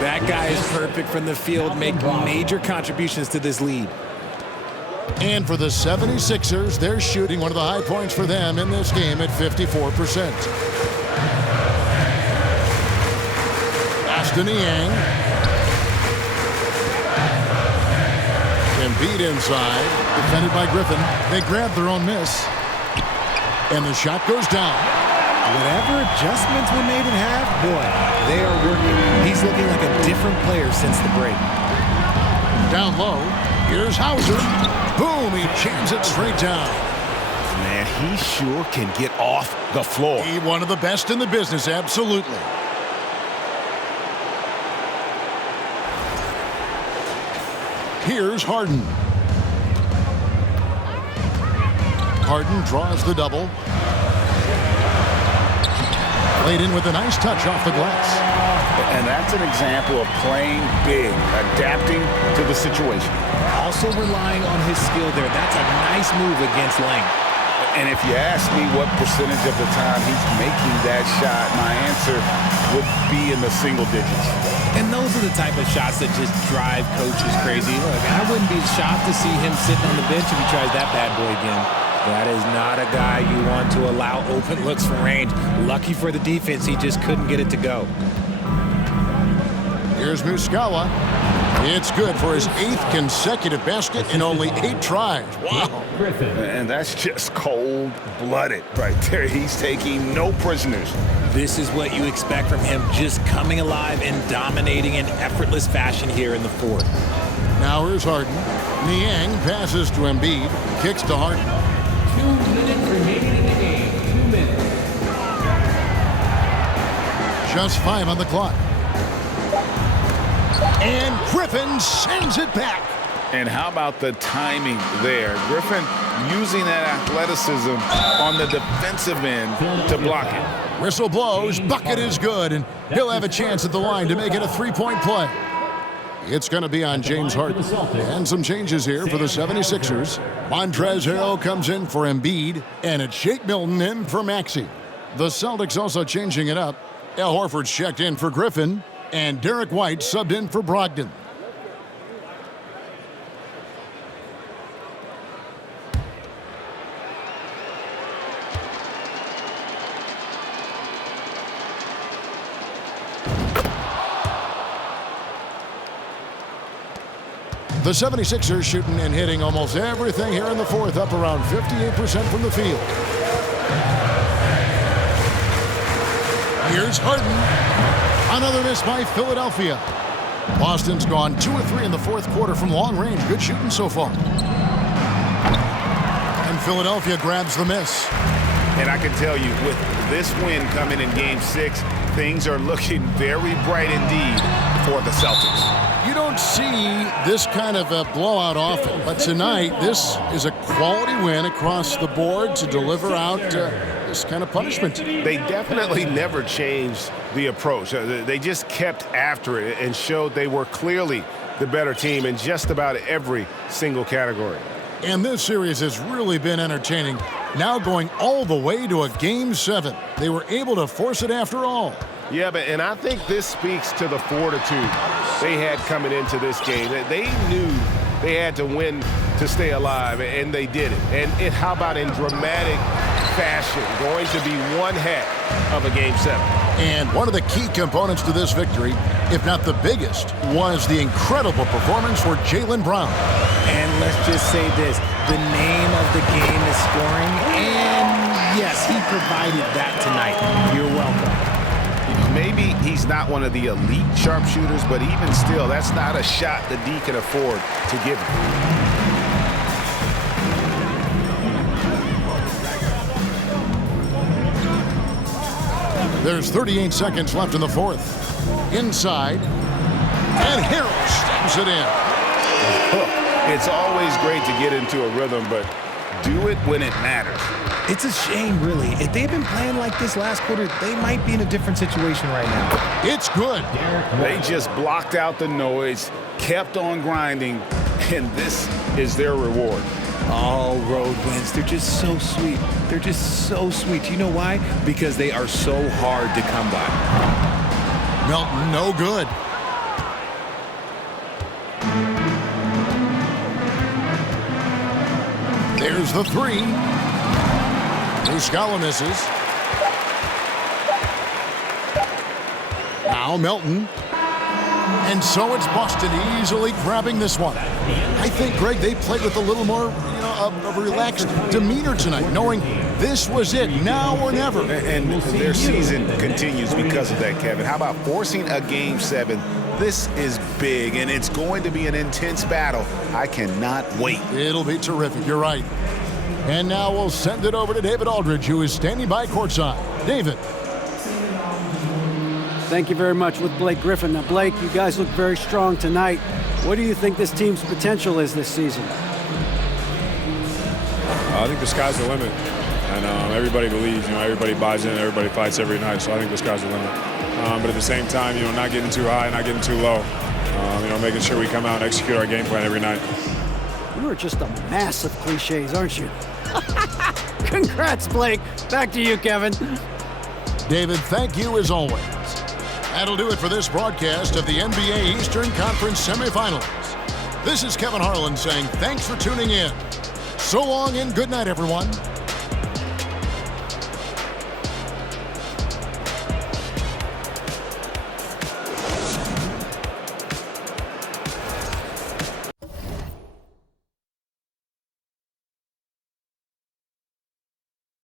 That guy is perfect from the field, making major contributions to this lead. And for the 76ers, they're shooting one of the high points for them in this game at 54%. Aston Yang. Embiid inside, defended by Griffin. They grab their own miss. And the shot goes down. Whatever adjustments were made in half, boy, They are working. He's looking like a different player since the break. Down low, here's Hauser. Boom, he jams it straight down. Man, he sure can get off the floor. He one of the best in the business, absolutely. Here's Harden. Harden draws the double. Laid in with a nice touch off the glass. And that's an example of playing big, adapting to the situation. Also relying on his skill there. That's a nice move against length. And if you ask me what percentage of the time he's making that shot, my answer would be in the single digits. And those are the type of shots that just drive coaches crazy. Look, I wouldn't be shocked to see him sitting on the bench if he tries that bad boy again. That is not a guy you want to allow open looks from range. Lucky for the defense, he just couldn't get it to go. Here's Muscala. It's good for his 8th consecutive basket in only 8 tries. Wow. And that's just cold-blooded right there. He's taking no prisoners. This is what you expect from him, just coming alive and dominating in effortless fashion here in the fourth. Now here's Harden. Niang passes to Embiid. Kicks to Harden. 2 minutes remaining in the game. 2 minutes. Just 5 on the clock. And Griffin sends it back. And how about the timing there? Griffin using that athleticism on the defensive end to block it. Whistle blows, bucket is good, and he'll have a chance at the line to make it a 3-point play. It's going to be on James Harden. And some changes here for the 76ers. Montrezl Harrell comes in for Embiid, and it's Shake Milton in for Maxey. The Celtics also changing it up. Al Horford's checked in for Griffin, and Derek White subbed in for Brogdon. The 76ers shooting and hitting almost everything here in the fourth, up around 58% from the field. Here's Harden. Another miss by Philadelphia. Boston's gone 2 of 3 in the fourth quarter from long range. Good shooting so far. And Philadelphia grabs the miss. And I can tell you, with this win coming in Game 6, things are looking very bright indeed for the Celtics. You don't see this kind of a blowout often, but tonight this is a quality win across the board to deliver out this kind of punishment. They definitely never changed the approach. They just kept after it and showed they were clearly the better team in just about every single category. And this series has really been entertaining. Now going all the way to a Game 7. They were able to force it after all. Yeah, and I think this speaks to the fortitude they had coming into this game. They knew they had to win to stay alive, and they did it. And how about in dramatic fashion, going to be one half of a Game 7. And one of the key components to this victory, if not the biggest, was the incredible performance for Jaylen Brown. And let's just say this, the name of the game is scoring, and yes, he provided that tonight. You're welcome. Maybe he's not one of the elite sharpshooters, but even still, that's not a shot that D can afford to give him. There's 38 seconds left in the fourth. Inside, and Harris stabs it in. It's always great to get into a rhythm, but do it when it matters. It's a shame, really. If they'd been playing like this last quarter, they might be in a different situation right now. It's good. They just blocked out the noise, kept on grinding, and this is their reward. All road wins. They're just so sweet. They're just so sweet. You know why? Because they are so hard to come by. Melton, no good. There's the three. Muscala misses. Now Melton. And so it's Boston easily grabbing this one. I think, Greg, they played with a little more, of a relaxed demeanor tonight, knowing this was it, now or never. And their season continues because of that, Kevin. How about forcing a Game 7? This is big, and it's going to be an intense battle. I cannot wait. It'll be terrific. You're right. And now we'll send it over to David Aldridge, who is standing by courtside. David. Thank you very much with Blake Griffin. Now, Blake, you guys look very strong tonight. What do you think this team's potential is this season? I think the sky's the limit. And everybody believes, everybody buys in, everybody fights every night. So I think the sky's the limit. But at the same time, not getting too high, not getting too low. Making sure we come out and execute our game plan every night. You are just a mass of cliches, aren't you? Congrats, Blake. Back to you, Kevin. David, thank you as always. That'll do it for this broadcast of the NBA Eastern Conference Semifinals. This is Kevin Harlan saying thanks for tuning in. So long and good night, everyone.